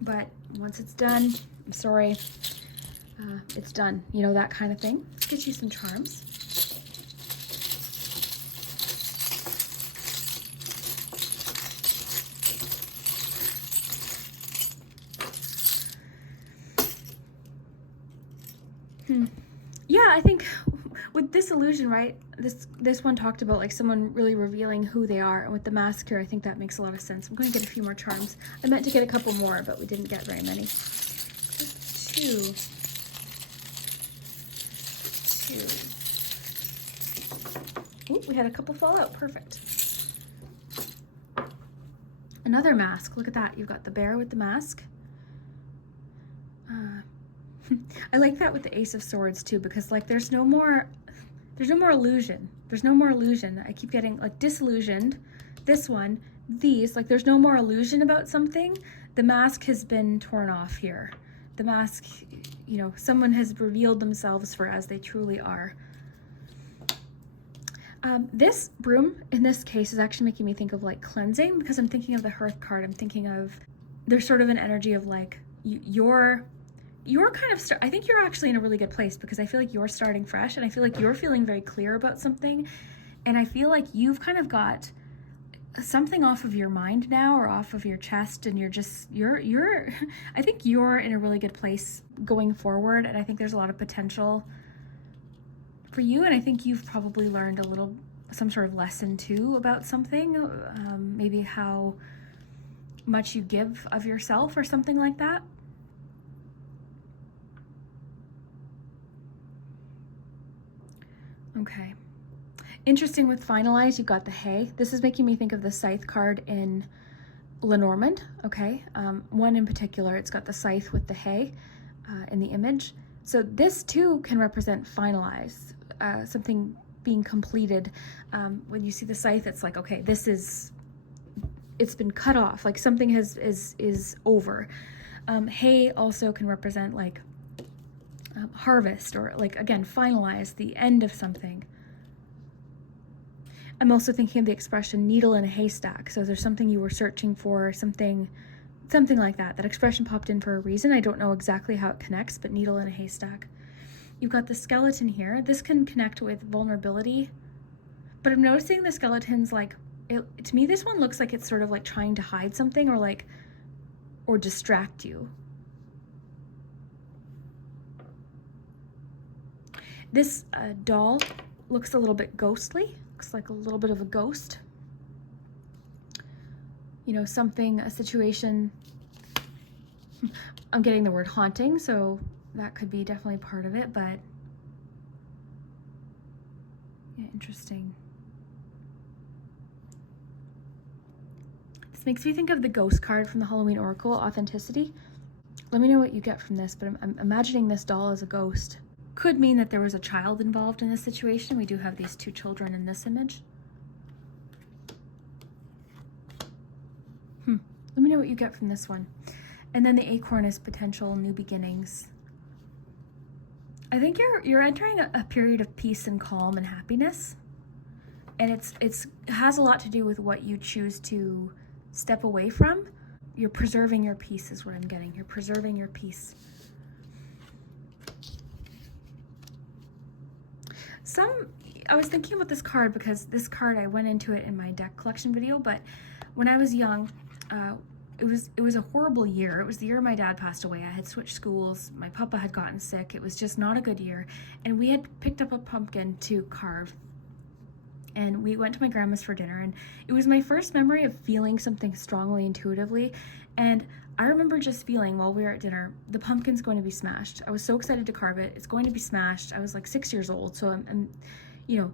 but once it's done, I'm sorry, it's done. You know, that kind of thing. Let's get you some charms. Yeah, I think with this illusion, right, this one talked about like someone really revealing who they are, and with the mask here, I think that makes a lot of sense. I'm going to get a few more charms. I meant to get a couple more, but we didn't get very many. Two. Ooh, we had a couple fall out. Perfect. Another mask. Look at that. You've got the bear with the mask. I like that with the Ace of Swords too, because like there's no more illusion. There's no more illusion. I keep getting like disillusioned. This one, these, like there's no more illusion about something. The mask has been torn off here. The mask, you know, someone has revealed themselves for as they truly are. This broom in this case is actually making me think of like cleansing, because I'm thinking of the Hearth card. I'm thinking of, there's sort of an energy of like you're kind of, I think you're actually in a really good place, because I feel like you're starting fresh, and I feel like you're feeling very clear about something, and I feel like you've kind of got something off of your mind now, or off of your chest, and you're I think you're in a really good place going forward, and I think there's a lot of potential for you, and I think you've probably learned some sort of lesson too about something, maybe how much you give of yourself or something like that. Okay. Interesting with finalize, you've got the hay. This is making me think of the scythe card in Lenormand, okay? One in particular, it's got the scythe with the hay in the image. So this too can represent finalize, something being completed. When you see the scythe, it's like, okay, it's been cut off, like something is over. Hay also can represent like harvest, or like, again, finalize, the end of something. I'm also thinking of the expression needle in a haystack. So there's something you were searching for, something like that. That expression popped in for a reason. I don't know exactly how it connects, but needle in a haystack. You've got the skeleton here. This can connect with vulnerability, but I'm noticing the skeleton's like, to me, this one looks like it's sort of like trying to hide something, or distract you. This doll looks a little bit ghostly, looks like a little bit of a ghost. You know, a situation, I'm getting the word haunting, so that could be definitely part of it, but yeah, interesting. This makes me think of the ghost card from the Halloween Oracle, Authenticity. Let me know what you get from this, but I'm imagining this doll as a ghost. Could mean that there was a child involved in this situation. We do have these two children in this image. Let me know what you get from this one. And then the acorn is potential new beginnings. I think you're entering a period of peace and calm and happiness. And it has a lot to do with what you choose to step away from. You're preserving your peace is what I'm getting. You're preserving your peace. I was thinking about this card because this card, I went into it in my deck collection video, but when I was young, it was a horrible year. It was the year my dad passed away. I had switched schools. My papa had gotten sick. It was just not a good year. And we had picked up a pumpkin to carve. And we went to my grandma's for dinner. And it was my first memory of feeling something strongly intuitively. And I remember just feeling while we were at dinner, the pumpkin's going to be smashed. I was so excited to carve it. It's going to be smashed. I was like 6 years old. So I'm you know,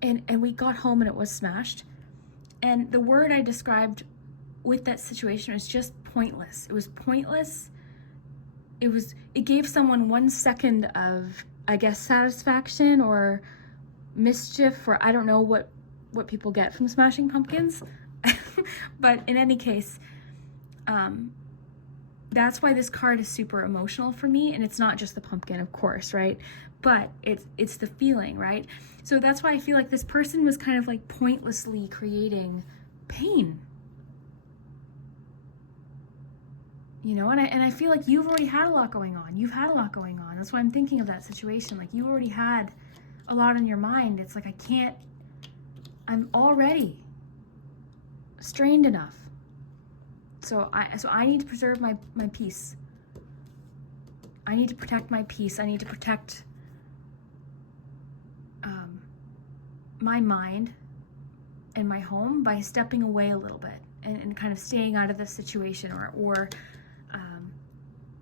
and we got home and it was smashed. And the word I described with that situation was just pointless. It was pointless. It gave someone 1 second of, I guess, satisfaction or mischief, or I don't know what people get from smashing pumpkins. But in any case, that's why this card is super emotional for me. And it's not just the pumpkin, of course, right? But it's the feeling, right? So that's why I feel like this person was kind of like pointlessly creating pain. You know, and I feel like you've already had a lot going on. You've had a lot going on. That's why I'm thinking of that situation. Like, you already had a lot on your mind. It's like, I'm already strained enough. So I need to preserve my peace. I need to protect my peace. I need to protect my mind and my home by stepping away a little bit and kind of staying out of the situation, or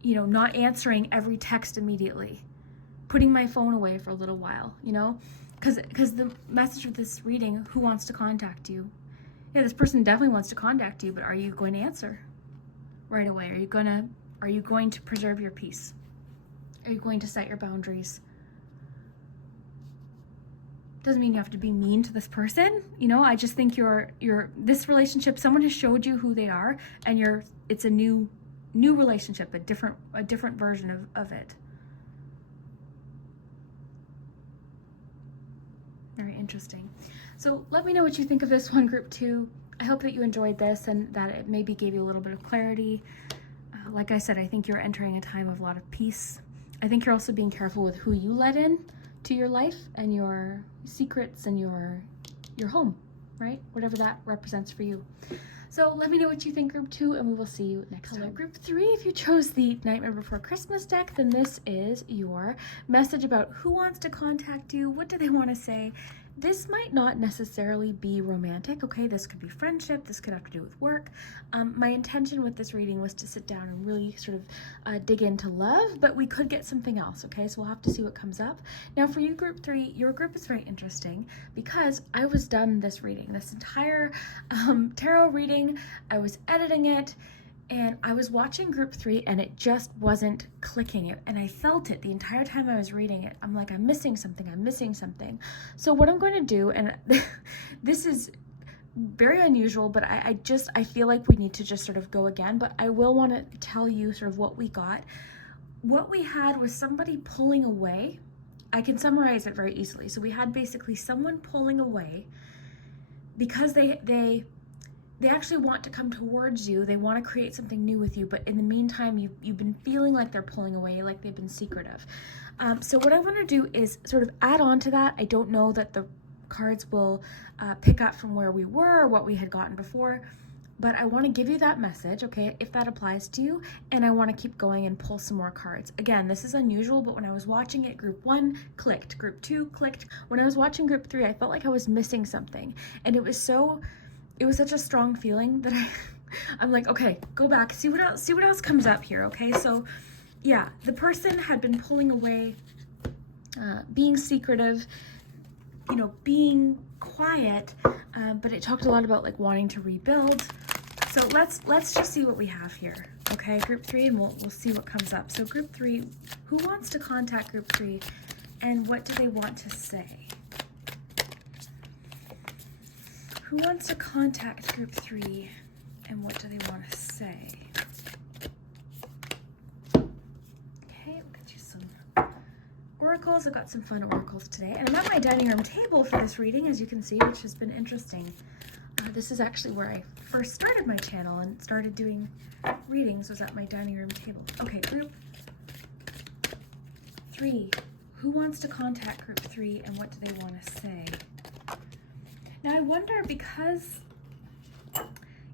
you know, not answering every text immediately, putting my phone away for a little while, you know, because the message of this reading, who wants to contact you? Yeah, this person definitely wants to contact you, but are you going to answer right away? Are you going to preserve your peace? Are you going to set your boundaries? Doesn't mean you have to be mean to this person, you know. I just think this relationship, someone has showed you who they are, and it's a new relationship, a different version of it. Very interesting. So let me know what you think of this one, group 2. I hope that you enjoyed this and that it maybe gave you a little bit of clarity. Like I said, I think you're entering a time of a lot of peace. I think you're also being careful with who you let in to your life and your secrets and your home, right? Whatever that represents for you. So let me know what you think, group 2, and we will see you next time. Group 3, if you chose the Nightmare Before Christmas deck, then this is your message about who wants to contact you, what do they want to say. This might not necessarily be romantic, okay? This could be friendship, this could have to do with work. My intention with this reading was to sit down and really sort of dig into love, but we could get something else, okay? So we'll have to see what comes up. Now for you, group 3, your group is very interesting because I was done this reading, this entire tarot reading. I was editing it, and I was watching group 3 and it just wasn't clicking it, and I felt it the entire time I was reading it. I'm like, I'm missing something. So what I'm going to do, and this is very unusual, but I feel like we need to just sort of go again, but I will want to tell you sort of what we got. What we had was somebody pulling away. I can summarize it very easily. So we had basically someone pulling away because they actually want to come towards you. They want to create something new with you, but in the meantime, you've been feeling like they're pulling away, like they've been secretive. So what I want to do is sort of add on to that. I don't know that the cards will pick up from where we were or what we had gotten before, but I want to give you that message, okay, if that applies to you, and I want to keep going and pull some more cards. Again, this is unusual, but when I was watching it, group 1 clicked, group 2 clicked. When I was watching group 3, I felt like I was missing something, and it was such a strong feeling that I'm like, okay, go back, see what else comes up here, okay? So yeah, the person had been pulling away, being secretive, you know, being quiet, but it talked a lot about like wanting to rebuild. So let's just see what we have here, okay? Group 3, and we'll see what comes up. So group 3, who wants to contact group 3, and what do they want to say? Who wants to contact group 3, and what do they want to say? Okay, we'll get you some oracles. I've got some fun oracles today. And I'm at my dining room table for this reading, as you can see, which has been interesting. This is actually where I first started my channel and started doing readings, was at my dining room table. Okay, group 3, Who wants to contact group 3 and what do they want to say? Now I wonder because,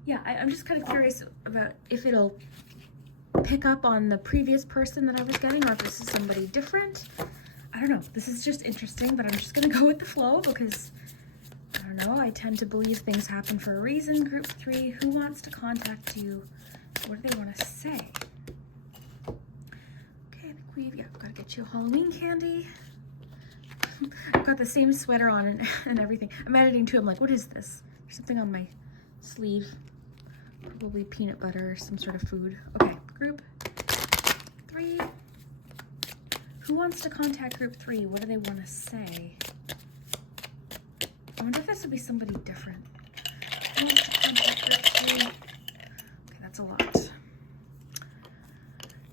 yeah, I'm just kind of curious about if it'll pick up on the previous person that I was getting or if this is somebody different. I don't know. This is just interesting, but I'm just going to go with the flow because, I don't know, I tend to believe things happen for a reason. Group 3, who wants to contact you? What do they want to say? Okay, I think I've got to get you a Halloween candy. I've got the same sweater on and everything. I'm editing too. I'm like, what is this? There's something on my sleeve. Probably peanut butter or some sort of food. Okay, group 3. Who wants to contact group 3? What do they want to say? I wonder if this would be somebody different. Who wants to contact group 3? Okay, that's a lot.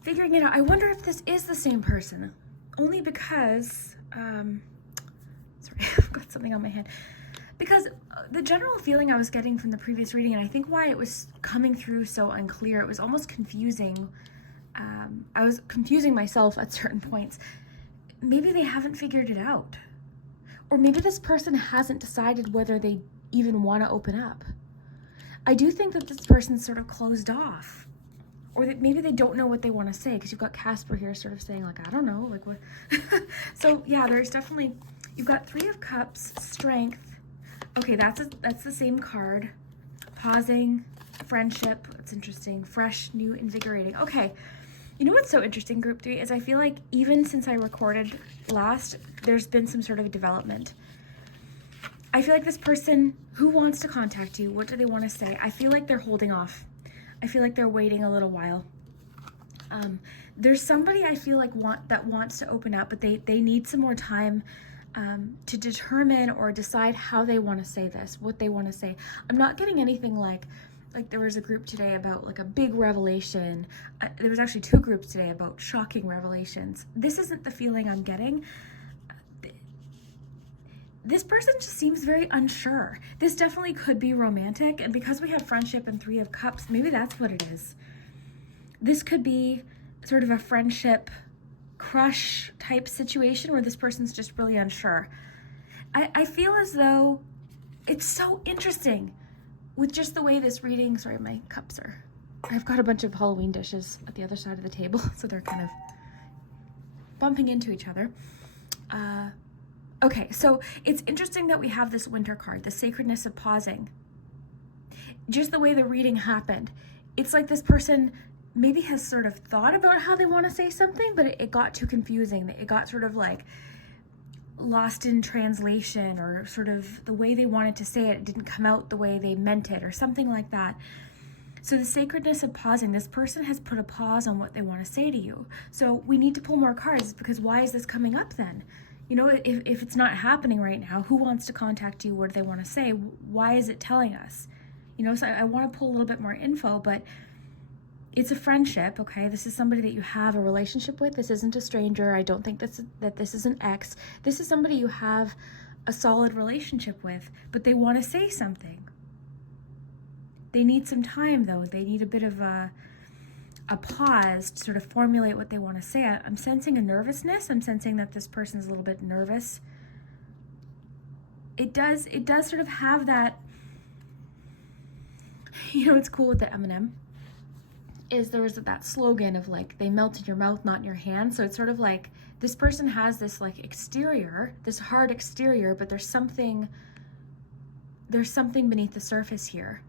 Figuring it out. I wonder if this is the same person. Only because, sorry, I've got something on my hand. Because the general feeling I was getting from the previous reading, and I think why it was coming through so unclear, it was almost confusing. I was confusing myself at certain points. Maybe they haven't figured it out. Or maybe this person hasn't decided whether they even want to open up. I do think that this person's sort of closed off. Or that maybe they don't know what they want to say, because you've got Casper here sort of saying, like, I don't know, like what. So yeah, there's definitely, you've got 3 of Cups, Strength. Okay, that's the same card. Pausing, friendship, that's interesting. Fresh, new, invigorating. Okay, you know what's so interesting, group 3, is I feel like even since I recorded last, there's been some sort of development. I feel like this person who wants to contact you, what do they want to say? I feel like they're holding off. I feel like they're waiting a little while. There's somebody I feel like wants to open up, but they need some more time to determine or decide how they want to say this, what they want to say. I'm not getting anything like there was a group today about like a big revelation. There was actually 2 groups today about shocking revelations. This isn't the feeling I'm getting. This person just seems very unsure. This definitely could be romantic, and because we have friendship and 3 of Cups, maybe that's what it is. This could be sort of a friendship crush type situation where this person's just really unsure. I feel as though it's so interesting with just the way this reading, sorry, my cups are, I've got a bunch of Halloween dishes at the other side of the table, so they're kind of bumping into each other. Okay, so it's interesting that we have this Winter card, the sacredness of pausing. Just the way the reading happened. It's like this person maybe has sort of thought about how they want to say something, but it got too confusing. It got sort of like lost in translation, or sort of the way they wanted to say it didn't come out the way they meant it, or something like that. So the sacredness of pausing, this person has put a pause on what they want to say to you. So we need to pull more cards, because why is this coming up then? You know, if it's not happening right now, who wants to contact you? What do they want to say? Why is it telling us? You know, so I want to pull a little bit more info, but it's a friendship, okay? This is somebody that you have a relationship with. This isn't a stranger. I don't think that this is an ex. This is somebody you have a solid relationship with, but they want to say something. They need some time, though. They need a bit of a pause to sort of formulate what they want to say. I'm sensing a nervousness. I'm sensing that this person's a little bit nervous. It does sort of have that, you know, it's cool with the M&M is there was that slogan of like, they melt in your mouth, not in your hand. So it's sort of like this person has this like exterior, this hard exterior, but there's something beneath the surface here.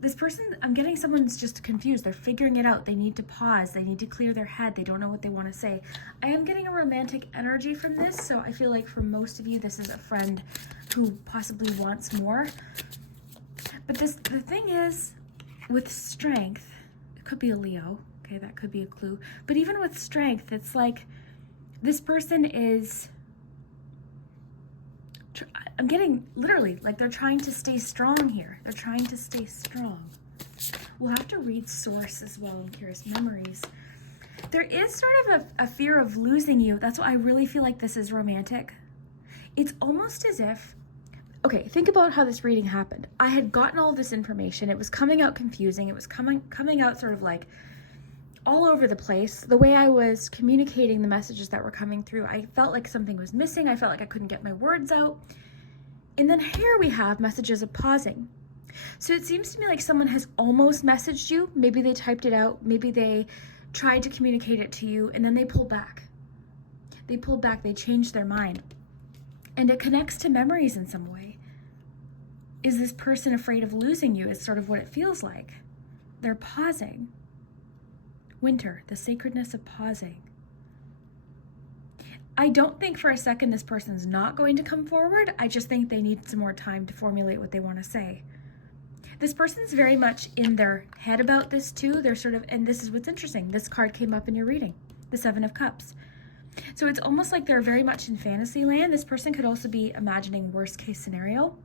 This person, I'm getting someone's just confused. They're figuring it out. They need to pause. They need to clear their head. They don't know what they want to say. I am getting a romantic energy from this, so I feel like for most of you, this is a friend who possibly wants more. But the thing is, with strength, it could be a Leo. Okay, that could be a clue. But even with strength, it's like this person is, I'm getting literally like they're trying to stay strong here. They're trying to stay strong. We'll have to read source as well. I'm curious. Memories. There is sort of a fear of losing you. That's why I really feel like this is romantic. It's almost as if, okay, think about how this reading happened. I had gotten all this information. It was coming out confusing. It was coming out sort of like all over the place. The way I was communicating the messages that were coming through, I felt like something was missing. I felt like I couldn't get my words out. And then here we have messages of pausing. So it seems to me like someone has almost messaged you. Maybe they typed it out. Maybe they tried to communicate it to you, and then they pulled back. They pulled back. They changed their mind. And it connects to memories in some way. Is this person afraid of losing you? Is sort of what it feels like. They're pausing. Winter, the sacredness of pausing. I don't think for a second this person's not going to come forward. I just think they need some more time to formulate what they want to say. This person's very much in their head about this too. They're sort of, and this is what's interesting. This card came up in your reading, the Seven of Cups. So it's almost like they're very much in fantasy land. This person could also be imagining worst case scenario.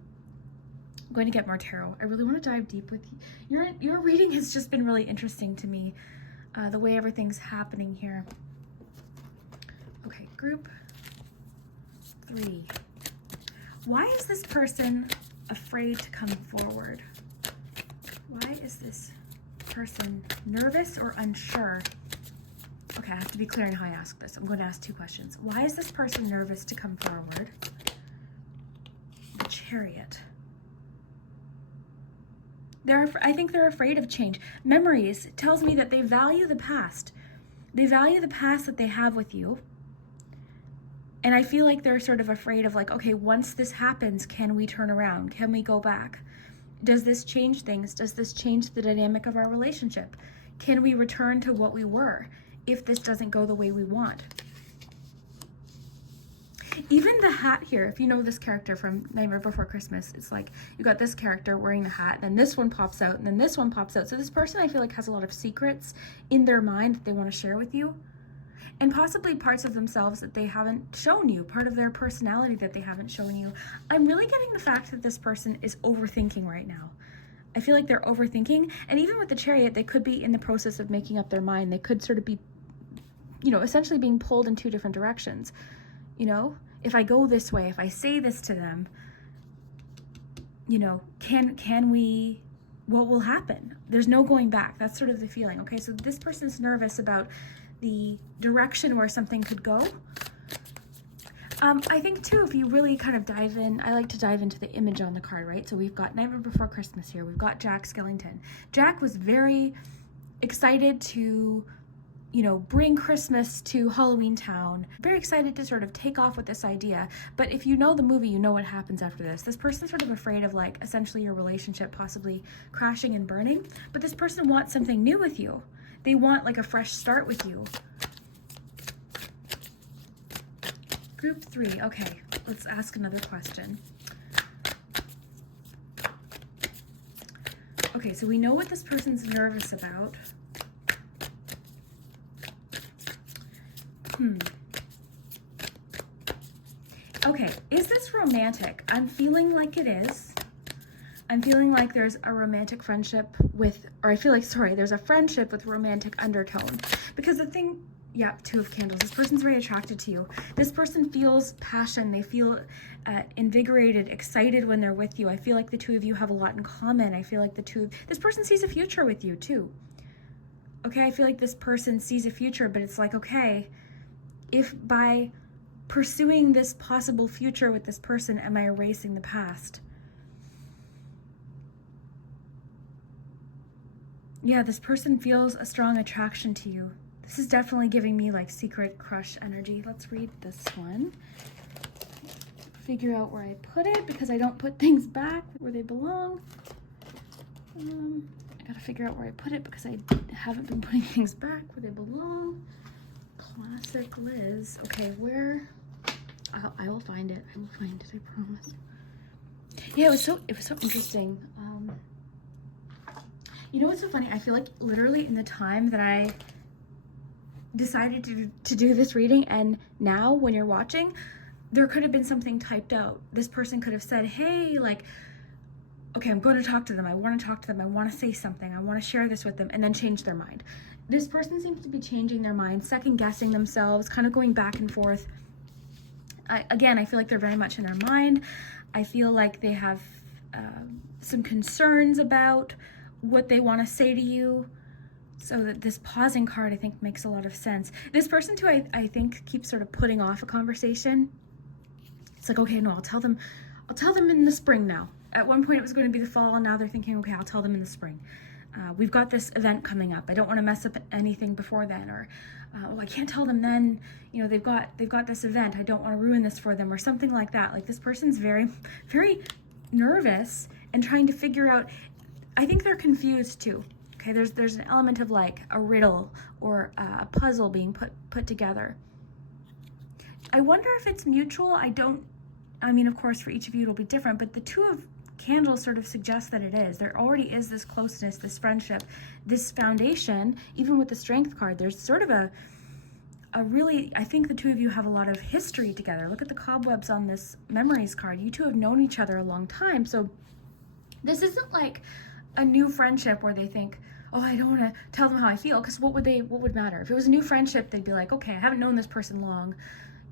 I'm going to get more tarot. I really want to dive deep with you. Your reading has just been really interesting to me, the way everything's happening here. Okay, group 3. Why is this person afraid to come forward? Why is this person nervous or unsure? Okay, I have to be clear in how I ask this. I'm going to ask 2 questions. Why is this person nervous to come forward? The Chariot. I think they're afraid of change. Memories tells me that they value the past. They value the past that they have with you. And I feel like they're sort of afraid of like, okay, once this happens, can we turn around? Can we go back? Does this change things? Does this change the dynamic of our relationship? Can we return to what we were if this doesn't go the way we want? Even the hat here, if you know this character from Nightmare Before Christmas, it's like you got this character wearing the hat, then this one pops out, and then this one pops out. So this person I feel like has a lot of secrets in their mind that they want to share with you. And possibly parts of themselves that they haven't shown you, part of their personality that they haven't shown you. I'm really getting the fact that this person is overthinking right now. I feel like they're overthinking. And even with the Chariot, they could be in the process of making up their mind. They could sort of be, essentially being pulled in 2 different directions. If I go this way, if I say this to them, can we, what will happen? There's no going back. That's sort of the feeling. Okay, so this person's nervous about the direction where something could go. I think too, if you really kind of dive in, I like to dive into the image on the card, right? So we've got Nightmare Before Christmas here. We've got Jack Skellington. Jack was very excited to, bring Christmas to Halloween Town. Very excited to sort of take off with this idea. But if you know the movie, you know what happens after this. This person's sort of afraid of like essentially your relationship possibly crashing and burning. But this person wants something new with you. They want like a fresh start with you. Group 3, okay, let's ask another question. Okay, so we know what this person's nervous about. Okay, is this romantic? I'm feeling like it is. I'm feeling like there's a romantic friendship there's a friendship with romantic undertone. Because the thing, 2 of Candles, this person's very attracted to you. This person feels passion. They feel invigorated, excited when they're with you. I feel like the 2 of you have a lot in common. I feel like this person sees a future with you too. Okay, I feel like this person sees a future, but it's like, okay, if by pursuing this possible future with this person, am I erasing the past? Yeah, this person feels a strong attraction to you. This is definitely giving me like secret crush energy. Let's read this one. Figure out where I put it because I don't put things back where they belong. I gotta figure out where I put it because I haven't been putting things back where they belong. Classic Liz. Okay, where? I will find it. I will find it, I promise. Yeah, it was so interesting. You know what's so funny? I feel like literally in the time that I decided to do this reading and now when you're watching, there could have been something typed out. This person could have said, hey, like, okay, I'm going to talk to them. I want to talk to them. I want to say something. I want to share this with them, and then change their mind. This person seems to be changing their mind, second guessing themselves, kind of going back and forth. Again, I feel like they're very much in their mind. I feel like they have some concerns about what they want to say to you. So that this pausing card, I think, makes a lot of sense. This person too, I think, keeps sort of putting off a conversation. It's like, okay, no, I'll tell them in the spring now. At one point it was going to be the fall, and now they're thinking, okay, I'll tell them in the spring. We've got this event coming up. I don't want to mess up anything before then, or oh, I can't tell them then. You know, they've got this event. I don't want to ruin this for them, or something like that. Like, this person's very, very nervous and trying to figure out. I think they're confused too. Okay, there's an element of like a riddle or a puzzle being put together. I wonder if it's mutual. I mean, of course, for each of you it'll be different, but the Two of Candles sort of suggests that it is. There already is this closeness, this friendship, this foundation. Even with the Strength card, there's sort of a really, I think the two of you have a lot of history together. Look at the cobwebs on this Memories card. You two have known each other a long time. So this isn't like a new friendship where they think, oh, I don't want to tell them how I feel, because what would matter? If it was a new friendship, they'd be like, okay, I haven't known this person long.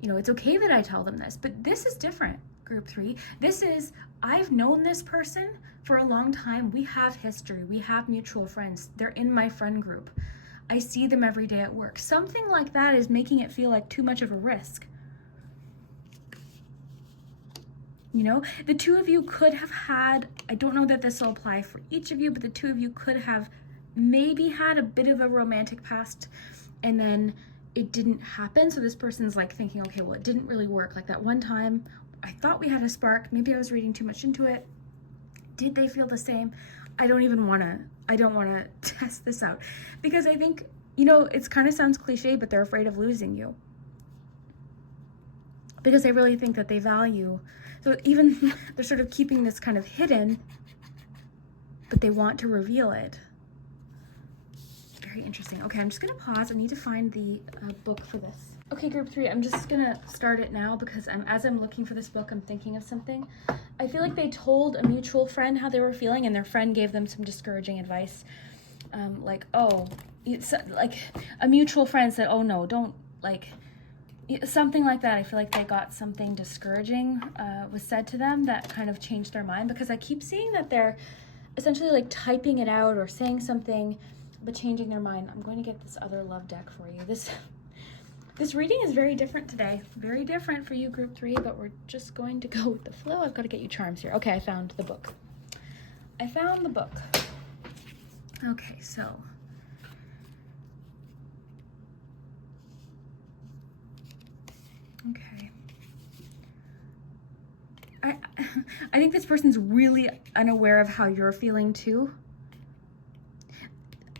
You know, it's okay that I tell them this. But this is different, Group 3. This is, I've known this person for a long time. We have history. We have mutual friends. They're in my friend group. I see them every day at work. Something like that is making it feel like too much of a risk. You know, the two of you could have had, I don't know that this will apply for each of you, but the two of you could have maybe had a bit of a romantic past, and then it didn't happen. So this person's like thinking, okay, well, it didn't really work. Like that one time I thought we had a spark. Maybe I was reading too much into it. Did they feel the same? I don't want to test this out, because I think, you know, it's kind of sounds cliche, but they're afraid of losing you, because they really think that they value. So even they're sort of keeping this kind of hidden, but they want to reveal it. Very interesting. Okay, I'm just gonna pause. I need to find the book for this. Okay, Group 3, I'm just gonna start it now, because as I'm looking for this book, I'm thinking of something. I feel like they told a mutual friend how they were feeling, and their friend gave them some discouraging advice. Like, oh, it's like a mutual friend said, oh no, don't, like, something like that. I feel like they got something discouraging was said to them that kind of changed their mind, because I keep seeing that they're essentially like typing it out or saying something but changing their mind. I'm going to get this other love deck for you. This reading is very different today. Very different for you, Group 3, but we're just going to go with the flow. I've got to get you charms here. Okay, I found the book. Okay, so okay. I think this person's really unaware of how you're feeling too.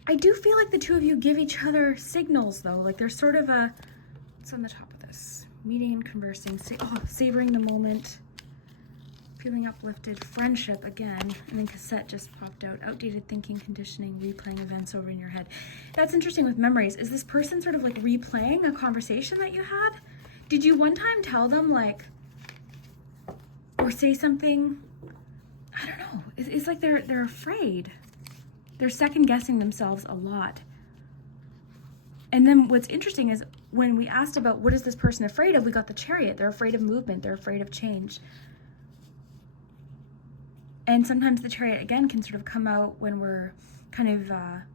I do feel like the two of you give each other signals, though. Like there's sort of a, what's on the top of this? Meeting and conversing, savoring the moment, feeling uplifted, friendship again, and then cassette just popped out. Outdated thinking, conditioning, replaying events over in your head. That's interesting with Memories. Is this person sort of like replaying a conversation that you had? Did you one time tell them, like, or say something? I don't know. It's like they're afraid. They're second guessing themselves a lot. And then what's interesting is when we asked about what is this person afraid of, we got the Chariot. They're afraid of movement. They're afraid of change. And sometimes the Chariot, again, can sort of come out when we're kind of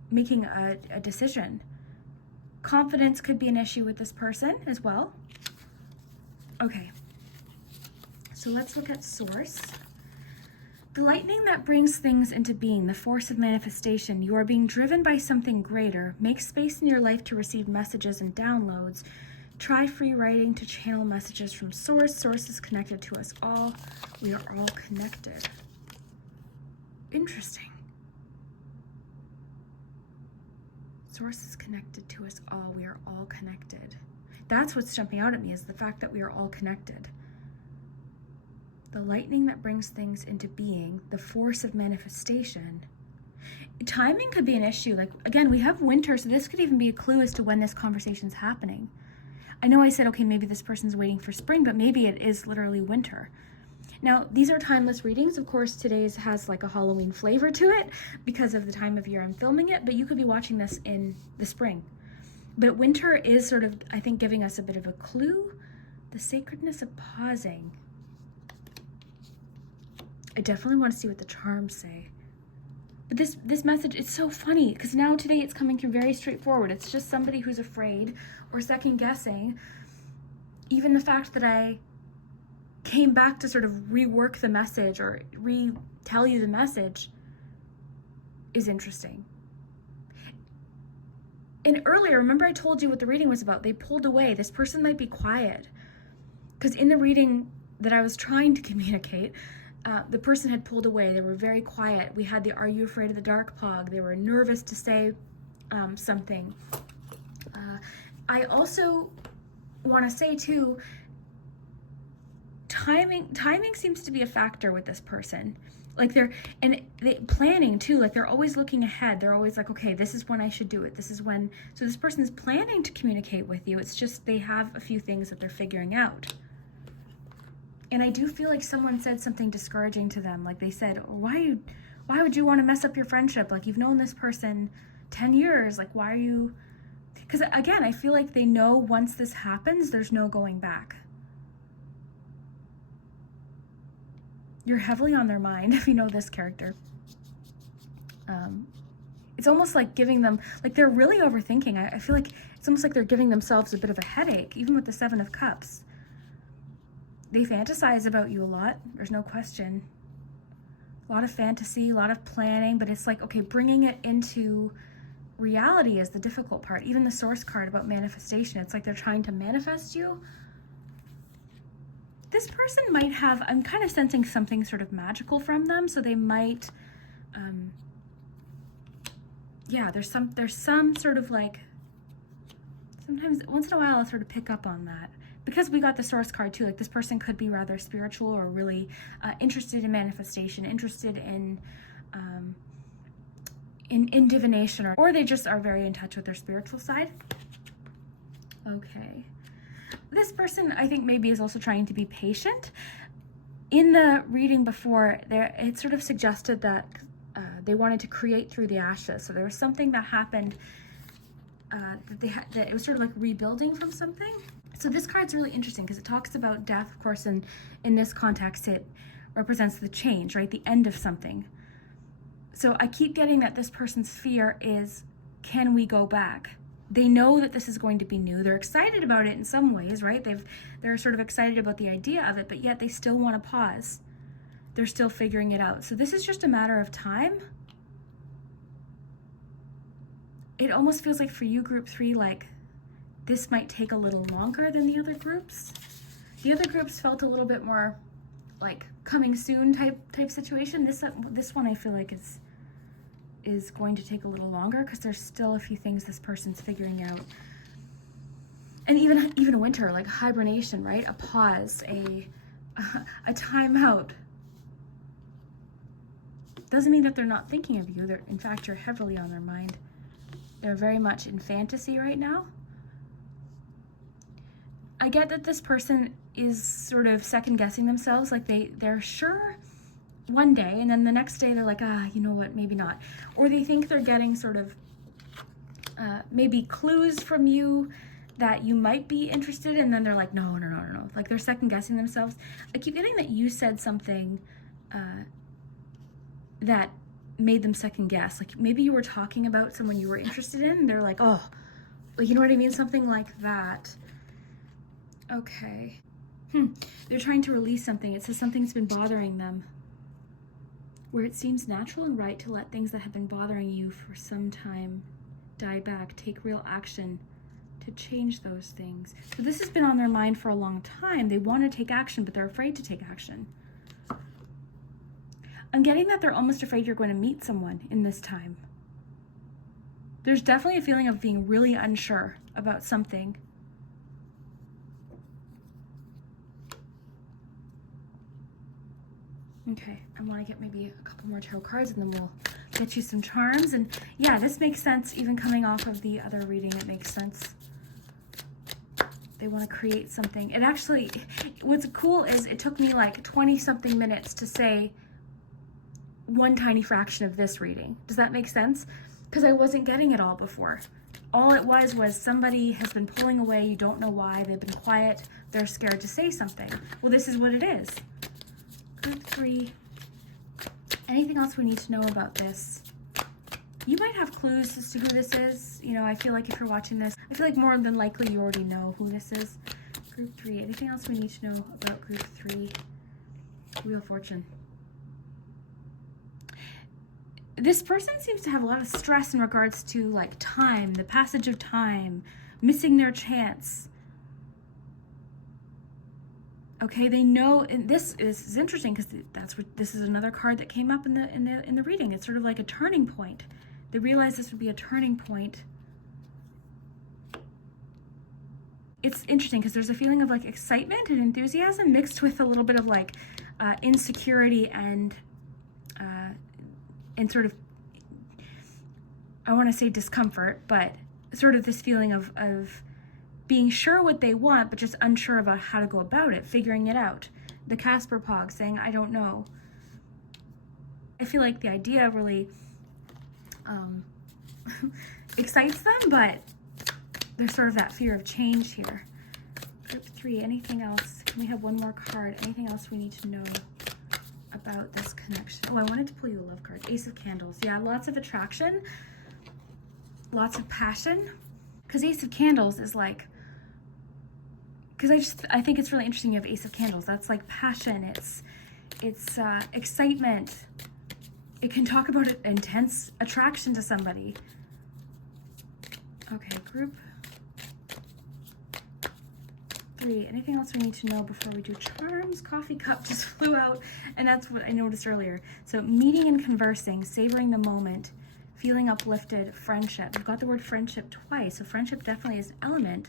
making a decision. Confidence could be an issue with this person as well. Okay. So let's look at Source. The lightning that brings things into being, the force of manifestation. You are being driven by something greater. Make space in your life to receive messages and downloads. Try free writing to channel messages from Source. Source is connected to us all. We are all connected. Interesting. Source is connected to us all. We are all connected. That's what's jumping out at me, is the fact that we are all connected. The lightning that brings things into being, the force of manifestation. Timing could be an issue. Like, again, we have winter, so this could even be a clue as to when this conversation's happening. I know I said, okay, maybe this person's waiting for spring, but maybe it is literally winter. Now, these are timeless readings. Of course, today's has like a Halloween flavor to it because of the time of year I'm filming it, but you could be watching this in the spring. But winter is sort of, I think, giving us a bit of a clue. The sacredness of pausing. I definitely want to see what the charms say. But this message, it's so funny because now today it's coming through very straightforward. It's just somebody who's afraid or second guessing. Even the fact that I came back to sort of rework the message or retell you the message is interesting. And earlier, remember I told you what the reading was about? They pulled away. This person might be quiet. Because in the reading that I was trying to communicate, the person had pulled away. They were very quiet. We had the "Are you afraid of the dark" pog. They were nervous to say something. I also want to say too, timing seems to be a factor with this person. Like planning too, like they're always looking ahead. They're always like, okay, this is when I should do it. This is when, so this person is planning to communicate with you. It's just they have a few things that they're figuring out. And I do feel like someone said something discouraging to them. Like they said, why would you want to mess up your friendship? Like, you've known this person 10 years. Like, why are you? Because again, I feel like they know once this happens, there's no going back. You're heavily on their mind if you know this character. It's almost like giving them, like they're really overthinking. I feel like it's almost like they're giving themselves a bit of a headache, even with the Seven of Cups. They fantasize about you a lot, there's no question. A lot of fantasy, a lot of planning, but it's like, okay, bringing it into reality is the difficult part. Even the Source card about manifestation, it's like they're trying to manifest you. This person might have, I'm kind of sensing something sort of magical from them, so they might, there's some sort of like, sometimes, once in a while I'll sort of pick up on that. Because we got the Source card too, like this person could be rather spiritual or really interested in manifestation, interested in divination, or they just are very in touch with their spiritual side. Okay. This person, I think, maybe is also trying to be patient. In the reading before, it sort of suggested that they wanted to create through the ashes. So there was something that happened that it was sort of like rebuilding from something. So this card's really interesting because it talks about death, of course, and in this context, it represents the change, right? The end of something. So I keep getting that this person's fear is, can we go back? They know that this is going to be new. They're excited about it in some ways, right? They're sort of excited about the idea of it, but yet they still want to pause. They're still figuring it out. So this is just a matter of time. It almost feels like for you, group 3, like this might take a little longer than the other groups. The other groups felt a little bit more like coming soon type situation. This one I feel like is going to take a little longer because there's still a few things this person's figuring out. And even a winter, like hibernation, right? A pause, a timeout. Doesn't mean that they're not thinking of you. In fact, you're heavily on their mind. They're very much in fantasy right now. I get that this person is sort of second guessing themselves, like they're sure one day and then the next day they're like, you know what, maybe not. Or they think they're getting sort of maybe clues from you that you might be interested in, and then they're like, no. Like they're second guessing themselves. I keep getting that you said something that made them second guess. Like maybe you were talking about someone you were interested in and they're like, oh, you know what I mean? Something like that. Okay. They're trying to release something. It says something's been bothering them. Where it seems natural and right to let things that have been bothering you for some time die back. Take real action to change those things. So this has been on their mind for a long time. They want to take action, but they're afraid to take action. I'm getting that they're almost afraid you're going to meet someone in this time. There's definitely a feeling of being really unsure about something. Okay, I want to get maybe a couple more tarot cards and then we'll get you some charms. And yeah, this makes sense. Even coming off of the other reading, it makes sense. They want to create something. It actually, what's cool is it took me like 20 something minutes to say one tiny fraction of this reading. Does that make sense? Because I wasn't getting it all before. All it was somebody has been pulling away. You don't know why. They've been quiet. They're scared to say something. Well, this is what it is. Group 3. Anything else we need to know about this? You might have clues as to who this is. You know, I feel like if you're watching this, I feel like more than likely you already know who this is. Group 3. Anything else we need to know about group 3? Wheel of Fortune. This person seems to have a lot of stress in regards to like time, the passage of time, missing their chance. Okay, they know, and this is interesting because this is another card that came up in the reading. It's sort of like a turning point. They realized this would be a turning point. It's interesting because there's a feeling of like excitement and enthusiasm mixed with a little bit of like insecurity and sort of, I want to say discomfort, but sort of this feeling of being sure what they want, but just unsure about how to go about it, figuring it out. The Casper Pog saying, I don't know. I feel like the idea really excites them, but there's sort of that fear of change here. Group 3, anything else? Can we have one more card? Anything else we need to know about this connection? Oh, I wanted to pull you a love card. Ace of Candles. Yeah, lots of attraction, lots of passion. Because Ace of Candles is like, because I think it's really interesting you have Ace of Candles. That's like passion. It's excitement. It can talk about intense attraction to somebody. Okay, group 3. Anything else we need to know before we do charms? Coffee cup just flew out, and that's what I noticed earlier. So meeting and conversing, savoring the moment, feeling uplifted, friendship. We've got the word friendship twice, so friendship definitely is an element,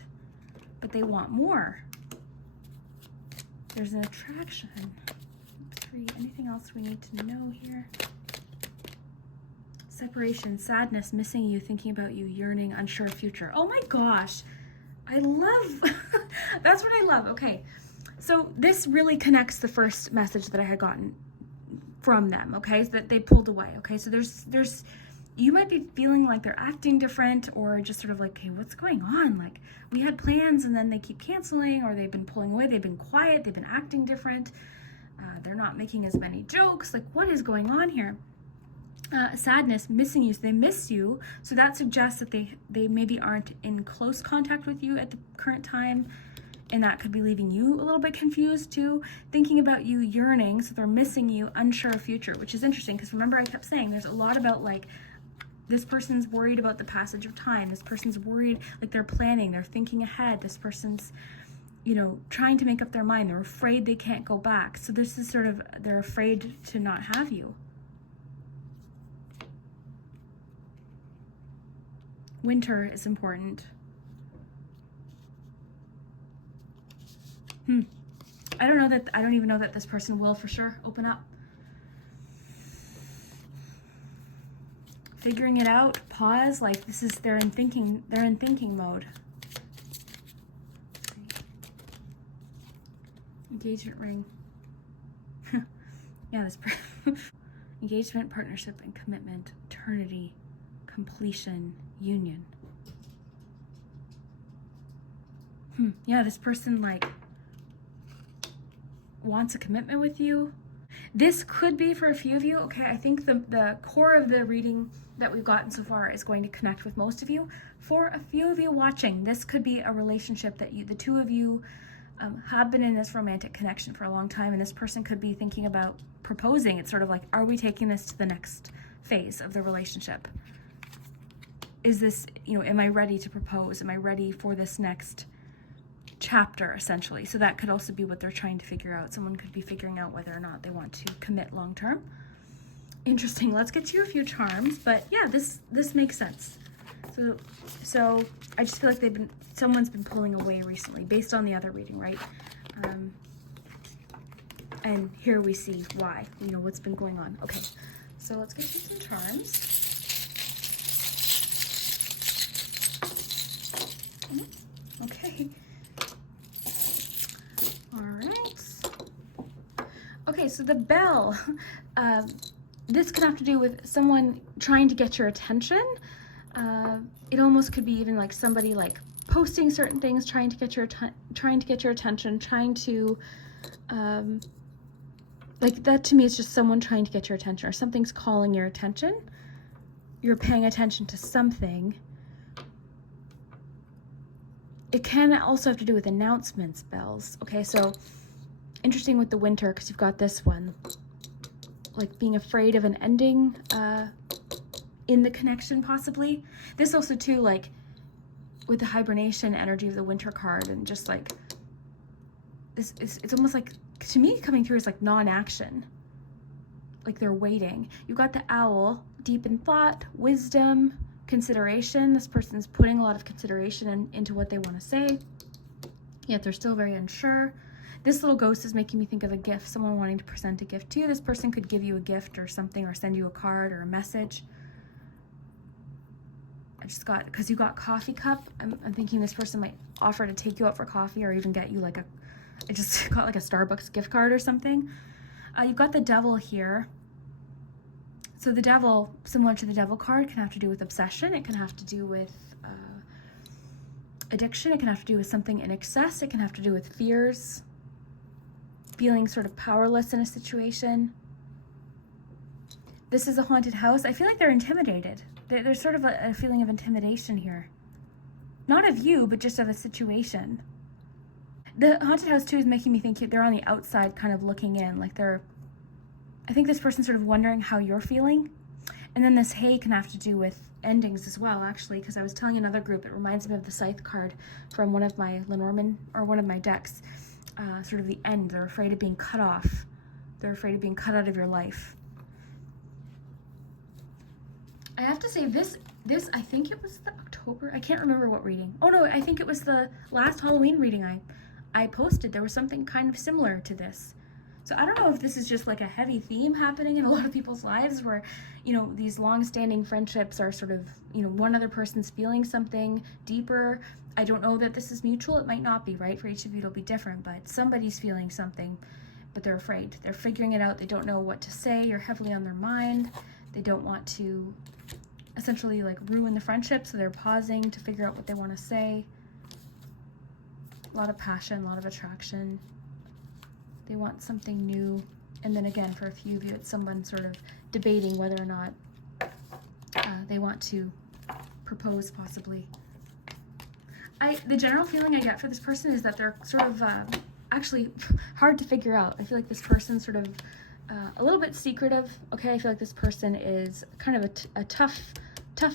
but they want more. There's an attraction. 3. Anything else we need to know here? Separation, sadness, missing you, thinking about you, yearning, unsure future. Oh my gosh. I love, that's what I love. Okay, so this really connects the first message that I had gotten from them, okay, so that they pulled away, okay? So there's, you might be feeling like they're acting different or just sort of like, hey, what's going on? Like, we had plans and then they keep canceling, or they've been pulling away, they've been quiet, they've been acting different, they're not making as many jokes, like what is going on here? Sadness, missing you, so they miss you, so that suggests that they maybe aren't in close contact with you at the current time, and that could be leaving you a little bit confused too. Thinking about you, yearning, so they're missing you, unsure of future, which is interesting because remember I kept saying there's a lot about like this person's worried about the passage of time, this person's worried, like they're planning, they're thinking ahead, this person's, you know, trying to make up their mind, they're afraid they can't go back, so this is sort of, they're afraid to not have you. Winter is important. I don't even know that this person will for sure open up. Figuring it out, pause, like this is, they're in thinking mode. Engagement ring. Yeah, this engagement, partnership, and commitment, eternity, completion, union. Yeah, this person like wants a commitment with you. This could be for a few of you. Okay, I think the core of the reading that we've gotten so far is going to connect with most of you. For a few of you watching, this could be a relationship that the two of you have been in this romantic connection for a long time, and this person could be thinking about proposing. It's sort of like, are we taking this to the next phase of the relationship? Is this, you know, am I ready to propose? Am I ready for this next chapter, essentially? So that could also be what they're trying to figure out. Someone could be figuring out whether or not they want to commit long term. Interesting. Let's get to a few charms, but yeah, this makes sense. So I just feel like someone's been pulling away recently based on the other reading, right? And here we see why, you know, what's been going on. Okay, so let's get to some charms. Okay. All right. Okay, so the bell. This could have to do with someone trying to get your attention. It almost could be even like somebody like posting certain things, trying to get your attention, trying to like that. To me, it's just someone trying to get your attention, or something's calling your attention. you're paying attention to something. It can also have to do with announcements bells. Okay, so interesting with the winter, because you've got this one, like being afraid of an ending in the connection possibly. This also too, like with the hibernation energy of the winter card, and just like this is, it's almost like, to me, coming through is like non-action, like they're waiting. You've got the owl, deep in thought, wisdom, consideration. This person's putting a lot of consideration into what they want to say, yet they're still very unsure. This little ghost is making me think of a gift, someone wanting to present a gift to you. This person could give you a gift or something, or send you a card or a message. I just got, because you got coffee cup, I'm thinking this person might offer to take you out for coffee, or even get you like a, I just got like a Starbucks gift card or something. You've got the devil here. So the devil, similar to the devil card, can have to do with obsession. It can have to do with addiction. It can have to do with something in excess. It can have to do with fears, feeling sort of powerless in a situation. This is a haunted house. I feel like they're intimidated. There's sort of a feeling of intimidation here. Not of you, but just of a situation. The haunted house too is making me think they're on the outside kind of looking in. Like I think this person's sort of wondering how you're feeling. And then this hay can have to do with endings as well, actually, because I was telling another group, it reminds me of the Scythe card from one of my Lenormand, or one of my decks. Sort of the end. They're afraid of being cut off. They're afraid of being cut out of your life. I have to say this, I think it was the October, I can't remember what reading. Oh no, I think it was the last Halloween reading I posted. There was something kind of similar to this. So I don't know if this is just like a heavy theme happening in a lot of people's lives, where, you know, these long-standing friendships are sort of, you know, one other person's feeling something deeper. I don't know that this is mutual. It might not be, right? For each of you, it'll be different, but somebody's feeling something, but they're afraid. They're figuring it out. They don't know what to say. You're heavily on their mind. They don't want to essentially like ruin the friendship, so they're pausing to figure out what they want to say. A lot of passion, a lot of attraction. They want something new. And then again, for a few of you, it's someone sort of debating whether or not they want to propose, possibly. The general feeling I get for this person is that they're sort of actually hard to figure out. I feel like this person's sort of a little bit secretive. Okay, I feel like this person is kind of a tough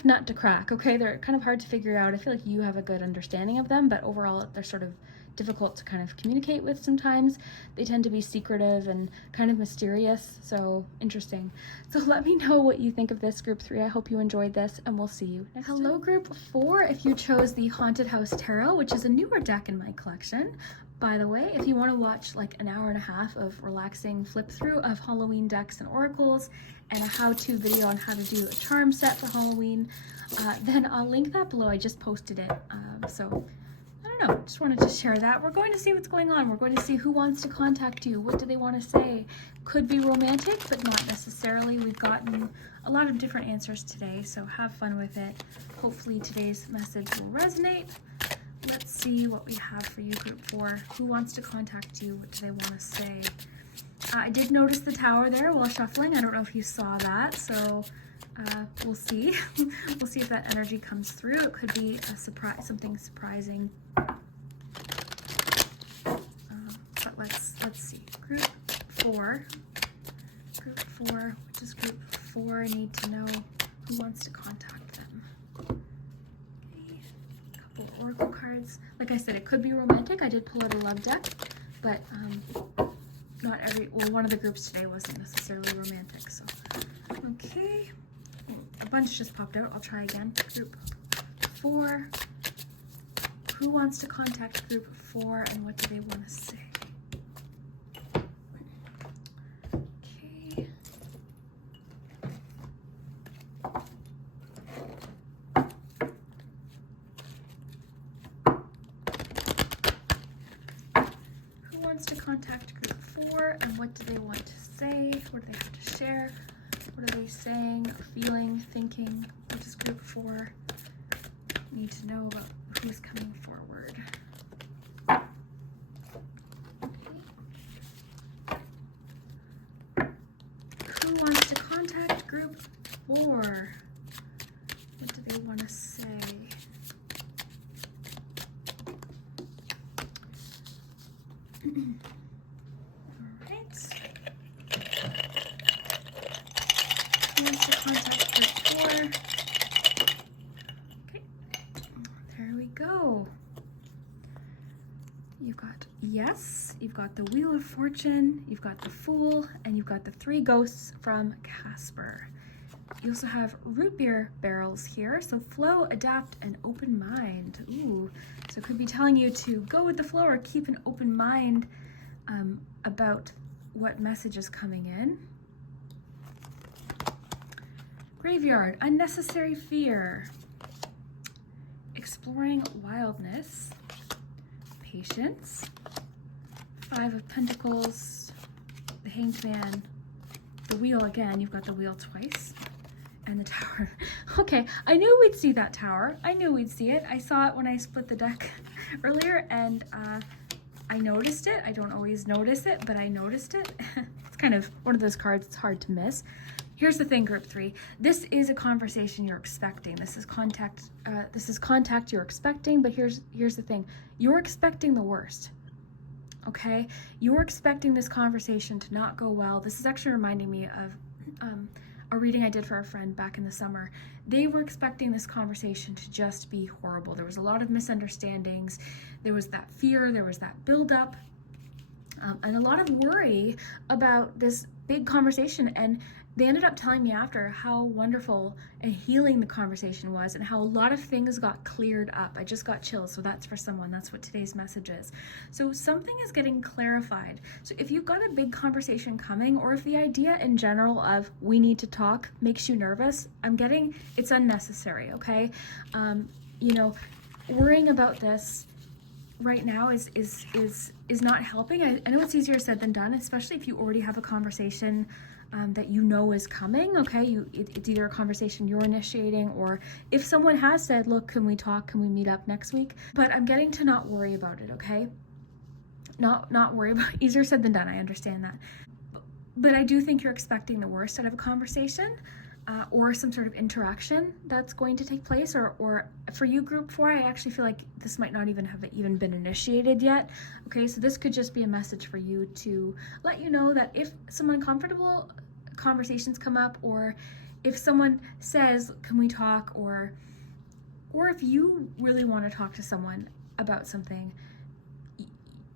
nut to crack. Okay, they're kind of hard to figure out. I feel like you have a good understanding of them, but overall they're sort of difficult to kind of communicate with sometimes. They tend to be secretive and kind of mysterious, so interesting. So let me know what you think of this, Group 3. I hope you enjoyed this, and we'll see you next time. Hello, Group 4. If you chose the Haunted House Tarot, which is a newer deck in my collection, by the way, if you want to watch like an hour and a half of relaxing flip through of Halloween decks and oracles, and a how-to video on how to do a charm set for Halloween, then I'll link that below. I just posted it, so I don't know, just wanted to share that. We're going to see what's going on. We're going to see who wants to contact you. What do they want to say? Could be romantic, but not necessarily. We've gotten a lot of different answers today, so have fun with it. Hopefully today's message will resonate. Let's see what we have for you, Group 4. Who wants to contact you? What do they want to say? I did notice the tower there while shuffling. I don't know if you saw that, so we'll see. We'll see if that energy comes through. It could be a surprise, something surprising. But let's see. Group 4. Group 4. What does Group 4 need to know? Who wants to contact them? Okay. A couple of oracle cards. Like I said, it could be romantic. I did pull out a love deck, but not every, well, one of the groups today wasn't necessarily romantic, so. Okay. A bunch just popped out. I'll try again. Group 4. Who wants to contact Group 4, and what do they want to say? Okay. Who wants to contact Group 4, and what do they want to say? What do they have to share? What are they saying, feeling, thinking? What does Group 4 need to know about who's coming forward? Who wants to contact Group 4? You've got Yes, you've got the Wheel of Fortune, you've got the Fool, and you've got the 3 ghosts from Casper. You also have root beer barrels here, so flow, adapt, and open mind. Ooh, so it could be telling you to go with the flow or keep an open mind about what message is coming in. Graveyard, unnecessary fear. Exploring wildness. Patience. 5 of Pentacles. The Hanged Man. The Wheel again, you've got the Wheel twice. And the Tower. Okay, I knew we'd see that Tower. I knew we'd see it. I saw it when I split the deck earlier, and I noticed it. I don't always notice it, but I noticed it. It's kind of one of those cards it's hard to miss. Here's the thing, group 3. This is a conversation you're expecting. This is contact you're expecting, but here's the thing. You're expecting the worst. Okay? You're expecting this conversation to not go well. This is actually reminding me of a reading I did for a friend back in the summer. They were expecting this conversation to just be horrible. There was a lot of misunderstandings. There was that fear. There was that buildup. And a lot of worry about this big conversation. And they ended up telling me after how wonderful and healing the conversation was and how a lot of things got cleared up. I just got chills, so that's for someone. That's what today's message is. So something is getting clarified. So if you've got a big conversation coming, or if the idea in general of we need to talk makes you nervous, I'm getting it's unnecessary, okay? You know, worrying about this right now is not helping. I know it's easier said than done, especially if you already have a conversation that you know is coming, okay? It's either a conversation you're initiating, or if someone has said, look, can we talk? Can we meet up next week? But I'm getting to not worry about it, okay? Not worry about it. Easier said than done, I understand that. But I do think you're expecting the worst out of a conversation or some sort of interaction that's going to take place, or for you, group 4, I actually feel like this might not even have been initiated yet. Okay, so this could just be a message for you to let you know that if some uncomfortable conversations come up, or if someone says, can we talk, or if you really want to talk to someone about something,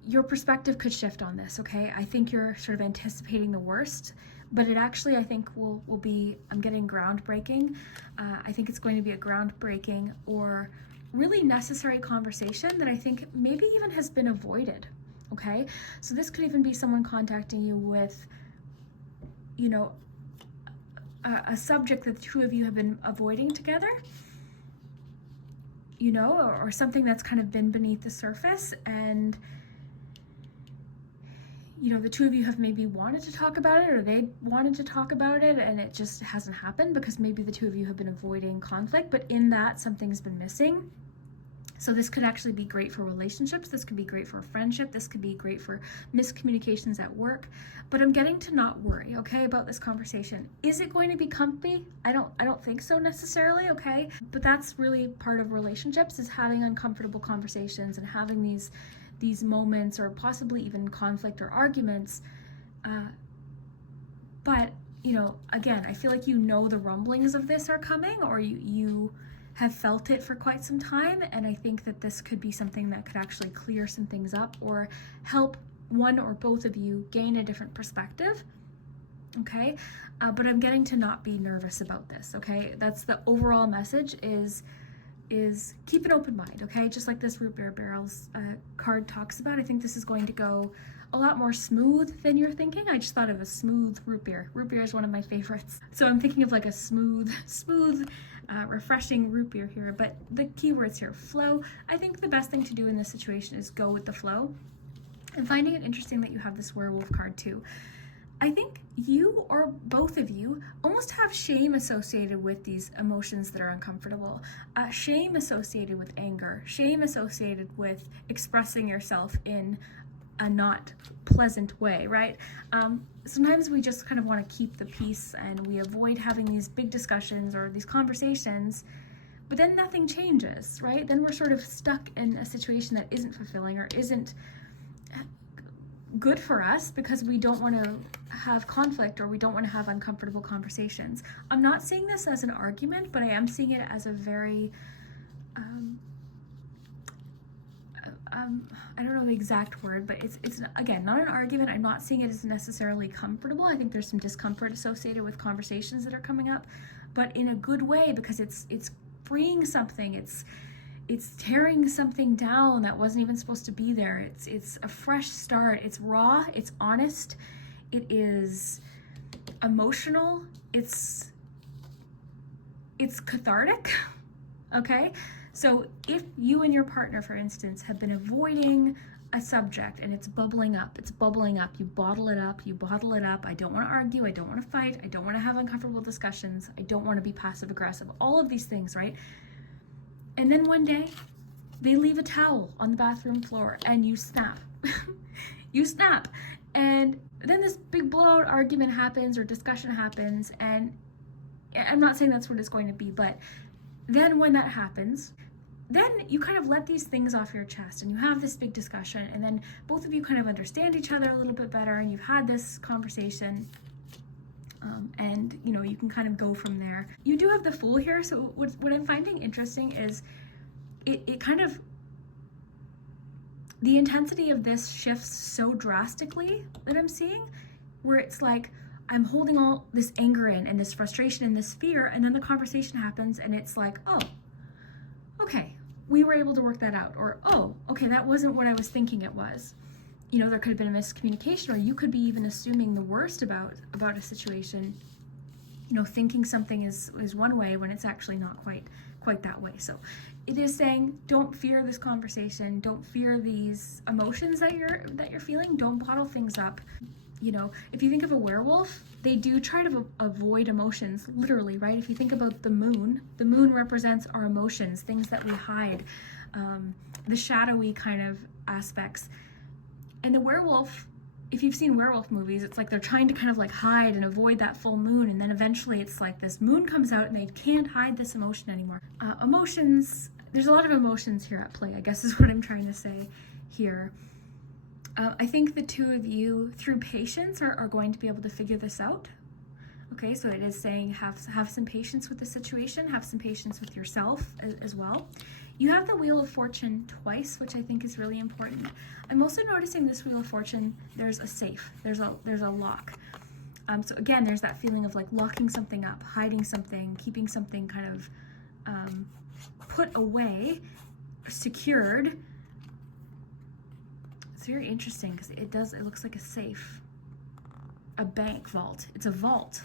your perspective could shift on this, okay? I think you're sort of anticipating the worst, but it actually, I think, will be, I'm getting groundbreaking. I think it's going to be a groundbreaking or really necessary conversation that I think maybe even has been avoided, okay? So this could even be someone contacting you with, you know, a subject that the 2 of you have been avoiding together, you know, or something that's kind of been beneath the surface, and you know, the 2 of you have maybe wanted to talk about it, or they wanted to talk about it, and it just hasn't happened because maybe the 2 of you have been avoiding conflict, but in that something's been missing. So this could actually be great for relationships. This could be great for a friendship. This could be great for miscommunications at work. But I'm getting to not worry, okay, about this conversation. Is it going to be comfy? I don't think so necessarily, okay? But that's really part of relationships, is having uncomfortable conversations and having these moments, or possibly even conflict or arguments. But, you know, again, I feel like you know the rumblings of this are coming, or you have felt it for quite some time, and I think that this could be something that could actually clear some things up or help one or both of you gain a different perspective, okay? But I'm getting to not be nervous about this, okay? That's the overall message, is keep an open mind, okay? Just like this Root Beer Barrels card talks about, I think this is going to go a lot more smooth than you're thinking. I just thought of a smooth root beer. Root beer is one of my favorites. So I'm thinking of like a smooth, refreshing root beer here. But the keywords here, flow. I think the best thing to do in this situation is go with the flow. And finding it interesting that you have this werewolf card too. I think you, or both of you, almost have shame associated with these emotions that are uncomfortable. Shame associated with anger. Shame associated with expressing yourself in a not pleasant way, right? Sometimes we just kind of want to keep the peace and we avoid having these big discussions or these conversations, but then nothing changes, right? Then we're sort of stuck in a situation that isn't fulfilling or isn't good for us because we don't want to have conflict or we don't want to have uncomfortable conversations. I'm not seeing this as an argument, but I am seeing it as a very I don't know the exact word, but it's again, not an argument. I'm not seeing it as necessarily comfortable. I think there's some discomfort associated with conversations that are coming up, but in a good way, because it's freeing something. It's tearing something down that wasn't even supposed to be there. It's a fresh start. It's raw, it's honest, it is emotional, it's cathartic. Okay? So if you and your partner, for instance, have been avoiding a subject and it's bubbling up, you bottle it up, I don't want to argue, I don't want to fight, I don't want to have uncomfortable discussions, I don't want to be passive aggressive, all of these things, right? And then one day they leave a towel on the bathroom floor and you snap. You snap. And then this big blowout argument happens or discussion happens, and I'm not saying that's what it's going to be, but then when that happens, then you kind of let these things off your chest and you have this big discussion, and then both of you kind of understand each other a little bit better and you've had this conversation, and you know, you can kind of go from there. You do have the Fool here, so what I'm finding interesting is it kind of, the intensity of this shifts so drastically that I'm seeing, where it's like, I'm holding all this anger in and this frustration and this fear, and then the conversation happens and it's like, oh, okay, we were able to work that out, or oh, okay, that wasn't what I was thinking it was. You know, there could have been a miscommunication, or you could be even assuming the worst about a situation, you know, thinking something is one way when it's actually not quite that way. So it is saying, don't fear this conversation, don't fear these emotions that you're feeling, don't bottle things up. You know, if you think of a werewolf, they do try to avoid emotions, literally, right? If you think about the moon represents our emotions, things that we hide, the shadowy kind of aspects. And the werewolf, if you've seen werewolf movies, it's like they're trying to kind of like hide and avoid that full moon, and then eventually it's like this moon comes out and they can't hide this emotion anymore. Emotions, there's a lot of emotions here at play, I guess is what I'm trying to say here. I think the two of you, through patience, are going to be able to figure this out. Okay, so it is saying have some patience with the situation, have some patience with yourself as well. You have the Wheel of Fortune twice, which I think is really important. I'm also noticing this Wheel of Fortune, there's a safe, there's a lock. So again, there's that feeling of like locking something up, hiding something, keeping something kind of put away, secured. It's very interesting because it looks like a safe, a bank vault. It's a vault.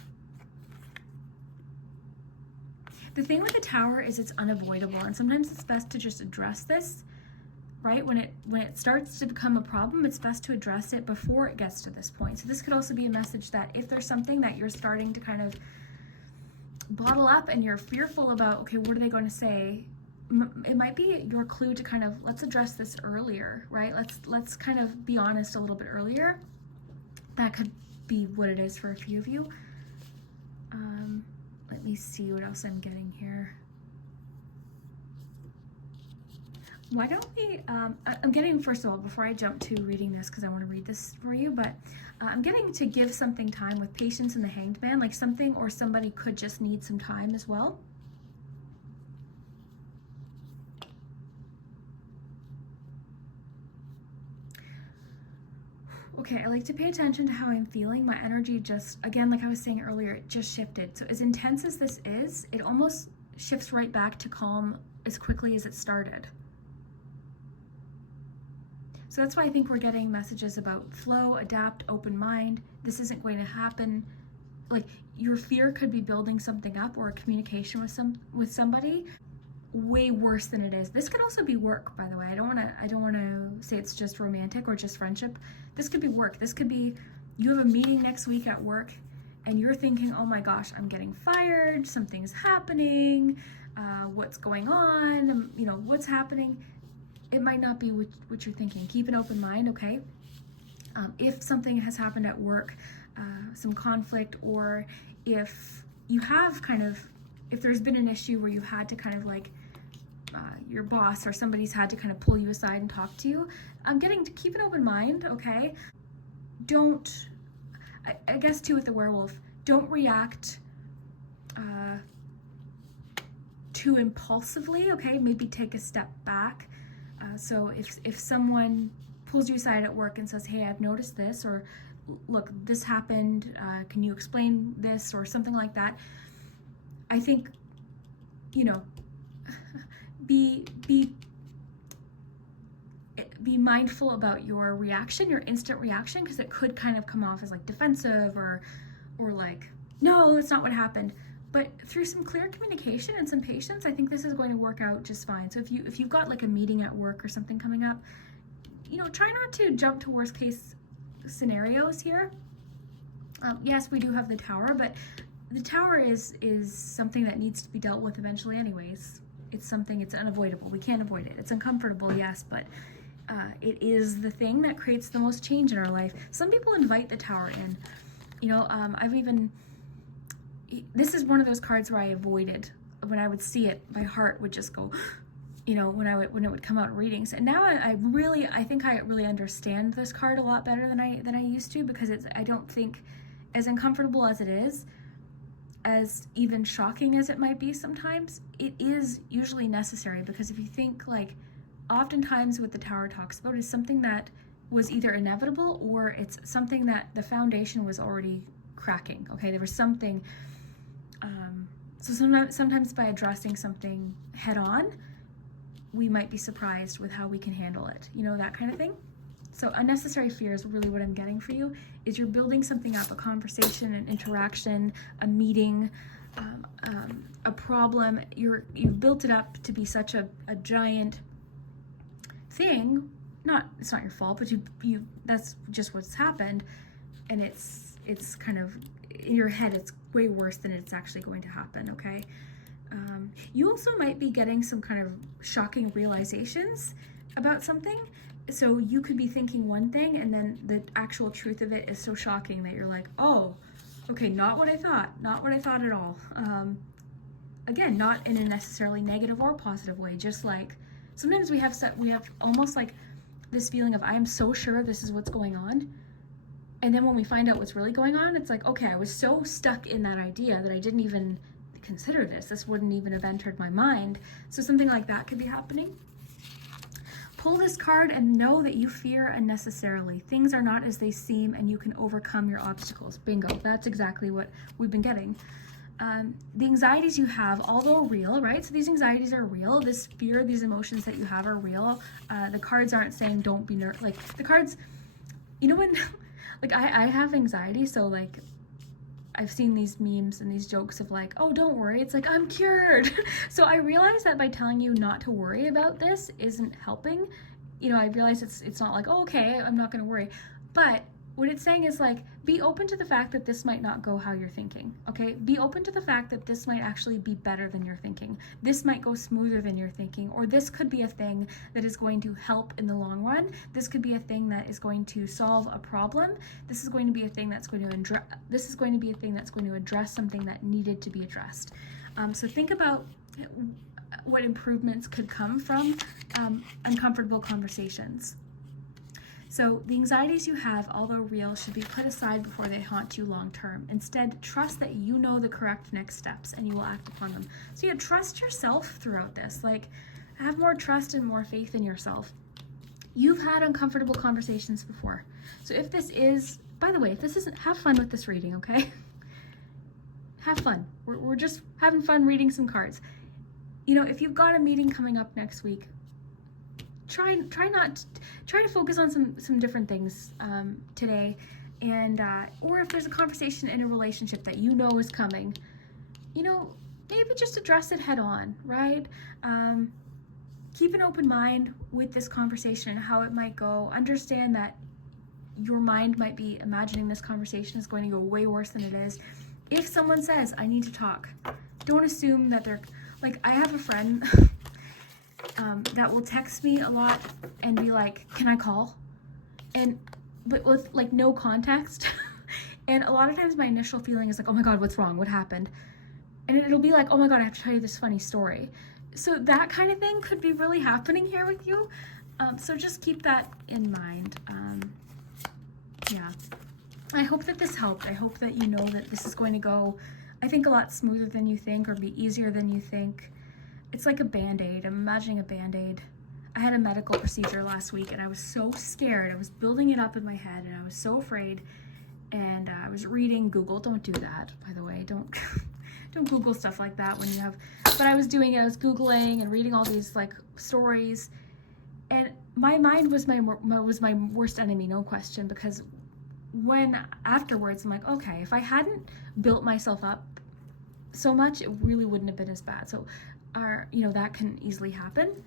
The thing with the Tower is it's unavoidable, and sometimes it's best to just address this, right? When it starts to become a problem, it's best to address it before it gets to this point. So this could also be a message that if there's something that you're starting to kind of bottle up and you're fearful about, okay, what are they going to say? It might be your clue to kind of, let's address this earlier, right? Let's kind of be honest a little bit earlier. That could be what it is for a few of you. Let me see what else I'm getting here. Why don't we, I'm getting, first of all, before I jump to reading this, because I want to read this for you, but I'm getting to give something time with Patience and the Hanged Man, like something or somebody could just need some time as well. Okay, I like to pay attention to how I'm feeling. My energy just, again, like I was saying earlier, it just shifted. So as intense as this is, it almost shifts right back to calm as quickly as it started. So that's why I think we're getting messages about flow, adapt, open mind. This isn't going to happen. Like your fear could be building something up, or a communication with somebody way worse than it is. This could also be work, by the way. I don't want to say it's just romantic or just friendship. This could be work. This could be you have a meeting next week at work and you're thinking, oh my gosh, I'm getting fired, something's happening, what's going on, you know, what's happening. It might not be what you're thinking. Keep an open mind, okay? If something has happened at work, some conflict, or if you have if there's been an issue where you had to kind of like, your boss or somebody's had to kind of pull you aside and talk to you, I'm getting to keep an open mind, okay? Don't, I guess too with the werewolf, don't react too impulsively, okay? Maybe take a step back. So if someone pulls you aside at work and says, hey, I've noticed this, or look, this happened, can you explain this, or something like that, I think, you know, be mindful about your reaction, your instant reaction, because it could kind of come off as like defensive or like, no, that's not what happened. But through some clear communication and some patience, I think this is going to work out just fine. So if you've got like a meeting at work or something coming up, you know, try not to jump to worst case scenarios here. Yes, we do have the tower, but the tower is something that needs to be dealt with eventually anyways. It's unavoidable. We can't avoid it. It's uncomfortable, yes, but it is the thing that creates the most change in our life. Some people invite the tower in. You know, this is one of those cards where I avoided. When I would see it, my heart would just go, you know, when it would come out in readings. And now I think I really understand this card a lot better than I used to, because I don't think, as uncomfortable as it is, as even shocking as it might be sometimes, it is usually necessary. Because if you think, like, oftentimes what the tower talks about is something that was either inevitable, or it's something that the foundation was already cracking. Okay, there was something. So sometimes by addressing something head on, we might be surprised with how we can handle it. You know, that kind of thing. So unnecessary fear is really what I'm getting for you, is you're building something up, a conversation, an interaction, a meeting, a problem. You've built it up to be such a giant thing. It's not your fault, but you that's just what's happened, and it's kind of, in your head, it's way worse than it's actually going to happen, okay? You also might be getting some kind of shocking realizations about something. So you could be thinking one thing, and then the actual truth of it is so shocking that you're like, oh, okay, not what I thought at all. Again, not in a necessarily negative or positive way, just like sometimes we have almost like this feeling of, I am so sure this is what's going on. And then when we find out what's really going on, it's like, okay, I was so stuck in that idea that I didn't even consider this. This wouldn't even have entered my mind. So something like that could be happening. Pull this card and know that you fear unnecessarily. Things are not as they seem, and you can overcome your obstacles. Bingo. That's exactly what we've been getting. The anxieties you have, although real, right? So these anxieties are real. This fear, these emotions that you have are real. The cards aren't saying don't be nervous. Like, the cards, you know, when, like, I have anxiety, so, like, I've seen these memes and these jokes of like, oh, don't worry, it's like, I'm cured. So I realize that by telling you not to worry about this isn't helping. You know, I realize it's not like, oh, okay, I'm not going to worry. But what it's saying is, like, be open to the fact that this might not go how you're thinking, okay? Be open to the fact that this might actually be better than you're thinking. This might go smoother than you're thinking, or this could be a thing that is going to help in the long run. This could be a thing that is going to solve a problem. This is going to be a thing that's going to address something that needed to be addressed. So think about what improvements could come from uncomfortable conversations. So the anxieties you have, although real, should be put aside before they haunt you long term. Instead, trust that you know the correct next steps and you will act upon them. So yeah, trust yourself throughout this. Like, have more trust and more faith in yourself. You've had uncomfortable conversations before. So if this is, by the way, if this isn't, have fun with this reading, okay? Have fun. We're just having fun reading some cards. You know, if you've got a meeting coming up next week, try to focus on some different things today, and or if there's a conversation in a relationship that you know is coming, you know, maybe just address it head on, right? Keep an open mind with this conversation and how it might go. Understand that your mind might be imagining this conversation is going to go way worse than it is. If someone says, I need to talk, don't assume that they're, like, I have a friend that will text me a lot and be like, can I call? But with, like, no context. And a lot of times my initial feeling is like, oh my God, what's wrong? What happened? And it'll be like, oh my God, I have to tell you this funny story. So that kind of thing could be really happening here with you. So just keep that in mind. Yeah. I hope that this helped. I hope that you know that this is going to go, I think, a lot smoother than you think, or be easier than you think. It's like a Band-Aid. I'm imagining a Band-Aid. I had a medical procedure last week and I was so scared. I was building it up in my head and I was so afraid. And I was reading Google. Don't do that, by the way. Don't don't Google stuff like that when you have. But I was doing it. I was Googling and reading all these like stories, and my mind was my worst enemy, no question. Because when afterwards I'm like, okay, if I hadn't built myself up so much, it really wouldn't have been as bad. So, that can easily happen.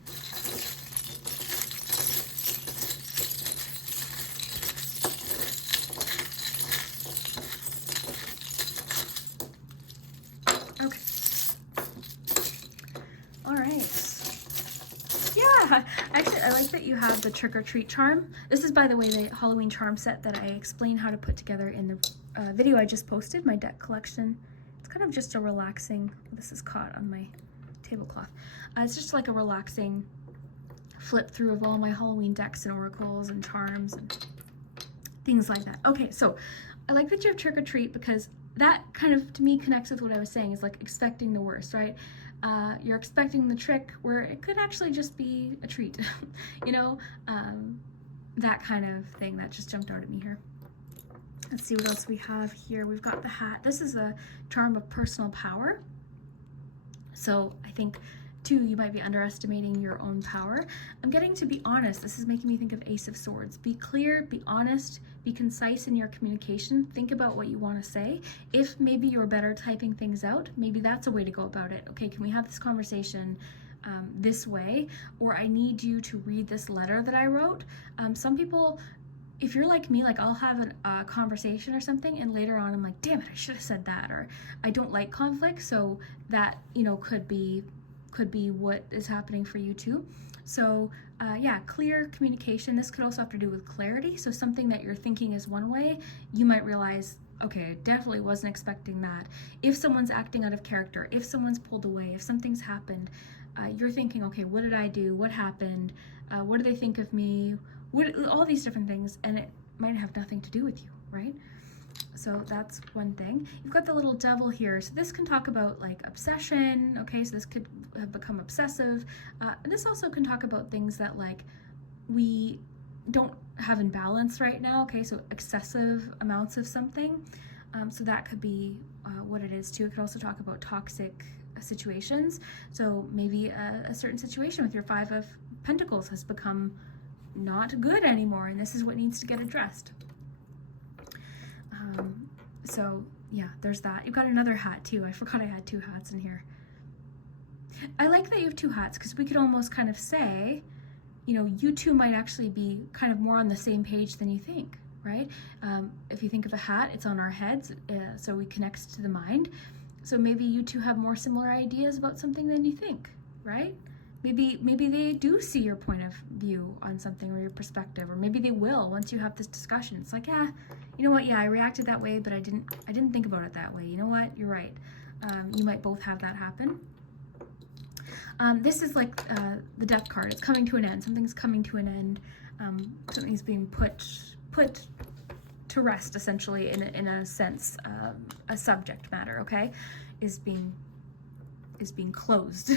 Actually, I like that you have the trick or treat charm. This is, by the way, the Halloween charm set that I explain how to put together in the video I just posted, my deck collection. It's kind of just a relaxing, this is caught on my tablecloth. It's just like a relaxing flip through of all my Halloween decks and oracles and charms and things like that. Okay, so I like that you have trick or treat because that kind of, to me, connects with what I was saying, is like expecting the worst, right? You're expecting the trick where it could actually just be a treat, that kind of thing. That just jumped out at me here. Let's see what else we have here. We've got the hat. This is a charm of personal power. So I think, too, you might be underestimating your own power. I'm getting to be honest. This is making me think of Ace of Swords. Be clear, be honest, be concise in your communication. Think about what you want to say. If maybe you're better typing things out, maybe that's a way to go about it. Okay, can we have this conversation this way? Or I need you to read this letter that I wrote. Some people, if you're like me, like I'll have a conversation or something and later on I'm like, damn it, I should have said that. Or I don't like conflict, so that, could be what is happening for you too. So clear communication. This could also have to do with clarity. So something that you're thinking is one way, you might realize, okay, I definitely wasn't expecting that. If someone's acting out of character, if someone's pulled away, if something's happened, you're thinking, okay, what did I do? What happened? What do they think of me? All these different things, and it might have nothing to do with you, right? So that's one thing. You've got the little devil here. So this can talk about like obsession. Okay, so this could have become obsessive. And this also can talk about things that like we don't have in balance right now. Okay, so excessive amounts of something. So that could be what it is too. It could also talk about toxic situations. So maybe a certain situation with your Five of Pentacles has become not good anymore, and this is what needs to get addressed. So yeah, there's that. You've got another hat too. I forgot I had two hats in here. I like that you have two hats because we could almost kind of say, you two might actually be kind of more on the same page than you think, right? If you think of a hat, it's on our heads, so we connect to the mind. So maybe you two have more similar ideas about something than you think, right? Maybe they do see your point of view on something or your perspective, or maybe they will once you have this discussion. It's like, yeah, you know what? Yeah, I reacted that way, but I didn't think about it that way. You know what? You're right. You might both have that happen. This is like the Death card. It's coming to an end. Something's coming to an end. Something's being put to rest, essentially, in a sense. A subject matter, okay, is being closed.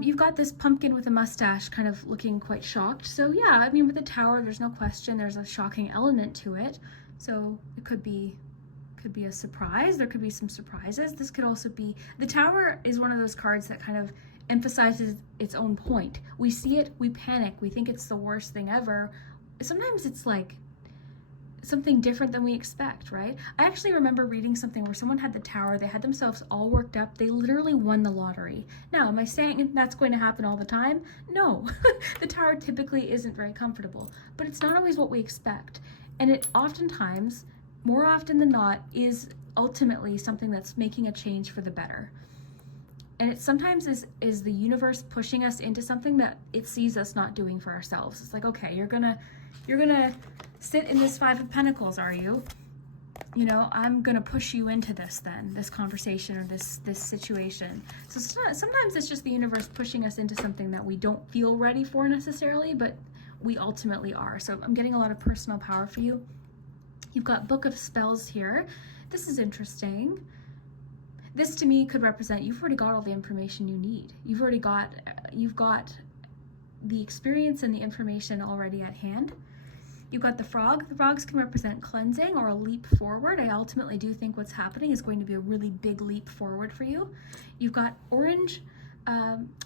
You've got this pumpkin with a mustache kind of looking quite shocked. So yeah, I mean, with the Tower, there's no question there's a shocking element to it. So it could be a surprise. There could be some surprises. This could also be, the Tower is one of those cards that kind of emphasizes its own point. We see it, we panic, we think it's the worst thing ever. Sometimes it's like something different than we expect, right? I actually remember reading something where someone had the Tower, they had themselves all worked up, they literally won the lottery. Now, am I saying that's going to happen all the time? No. The Tower typically isn't very comfortable, but it's not always what we expect. And it oftentimes, more often than not, is ultimately something that's making a change for the better. And it sometimes is the universe pushing us into something that it sees us not doing for ourselves. It's like, okay, you're gonna sit in this Five of Pentacles, are you? I'm gonna push you into this then, this conversation or this situation. So sometimes it's just the universe pushing us into something that we don't feel ready for necessarily, but we ultimately are. So I'm getting a lot of personal power for you. You've got Book of Spells here. This is interesting. This to me could represent you've already got all the information you need. You've got the experience and the information already at hand. You've got the frog. The frogs can represent cleansing or a leap forward. I ultimately do think what's happening is going to be a really big leap forward for you. You've got orange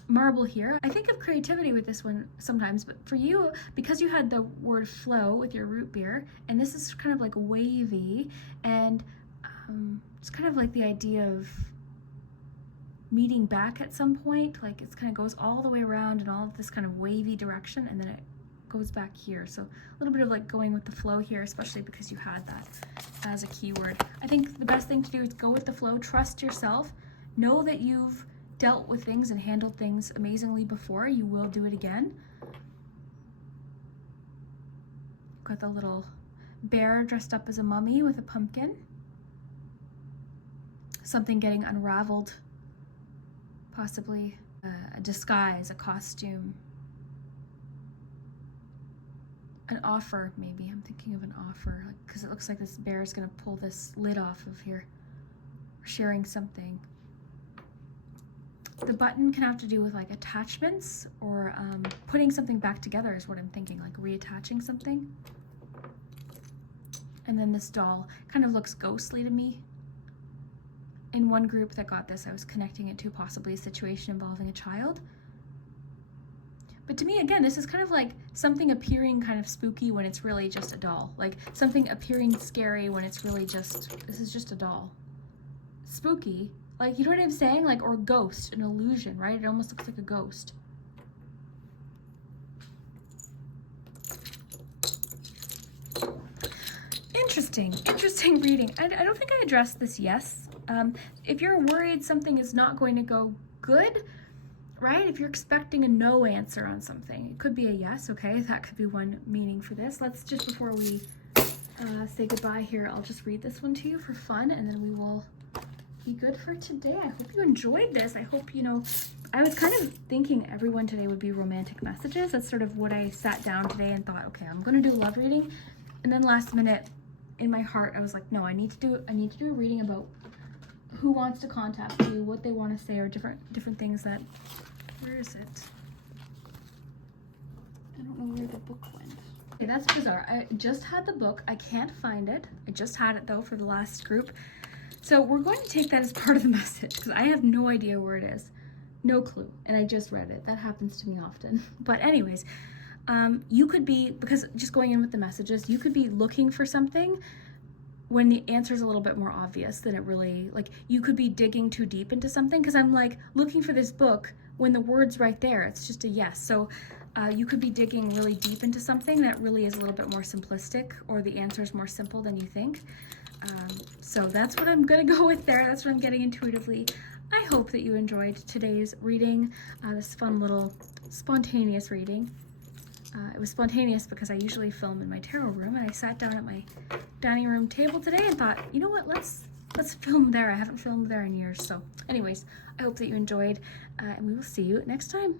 marble here. I think of creativity with this one sometimes, but for you, because you had the word flow with your root beer, and this is kind of like wavy, and it's kind of like the idea of meeting back at some point, like it kind of goes all the way around in all of this kind of wavy direction, and then it goes back here. So a little bit of like going with the flow here, especially because you had that as a keyword. I think the best thing to do is go with the flow, trust yourself, know that you've dealt with things and handled things amazingly before. You will do it again. Got the little bear dressed up as a mummy with a pumpkin. Something getting unraveled, possibly a disguise, a costume, an offer maybe. I'm thinking of an offer because it looks like this bear is going to pull this lid off of here, sharing something. The button can have to do with like attachments or putting something back together is what I'm thinking, like reattaching something. And then this doll kind of looks ghostly to me. In one group that got this, I was connecting it to possibly a situation involving a child. But to me, again, this is kind of like something appearing kind of spooky when it's really just a doll. Like something appearing scary when it's really just, this is just a doll. Spooky. Like, you know what I'm saying? Like, or ghost, an illusion, right? It almost looks like a ghost. Interesting reading. I don't think I addressed this, yes. If you're worried something is not going to go good, right? If you're expecting a no answer on something, it could be a yes, okay? That could be one meaning for this. Let's just, before we say goodbye here, I'll just read this one to you for fun, and then we will be good for today. I hope you enjoyed this. I hope, you know, I was kind of thinking everyone today would be romantic messages. That's sort of what I sat down today and thought, okay, I'm going to do love reading. And then last minute in my heart, I was like, no, I need to do a reading about who wants to contact you, what they want to say, or different things that, where is it? I don't know where the book went. Okay, that's bizarre. I just had the book. I can't find it. I just had it though for the last group. So we're going to take that as part of the message because I have no idea where it is. No clue. And I just read it. That happens to me often. But anyways, you could be, because just going in with the messages, you could be looking for something when the answer is a little bit more obvious than it really, like you could be digging too deep into something because I'm like looking for this book when the word's right there. It's just a yes. So you could be digging really deep into something that really is a little bit more simplistic, or the answer is more simple than you think. So that's what I'm gonna go with there. That's what I'm getting intuitively. I hope that you enjoyed today's reading, this fun little spontaneous reading. It was spontaneous because I usually film in my tarot room, and I sat down at my dining room table today and thought, you know what, let's film there. I haven't filmed there in years. So anyways, I hope that you enjoyed, and we will see you next time.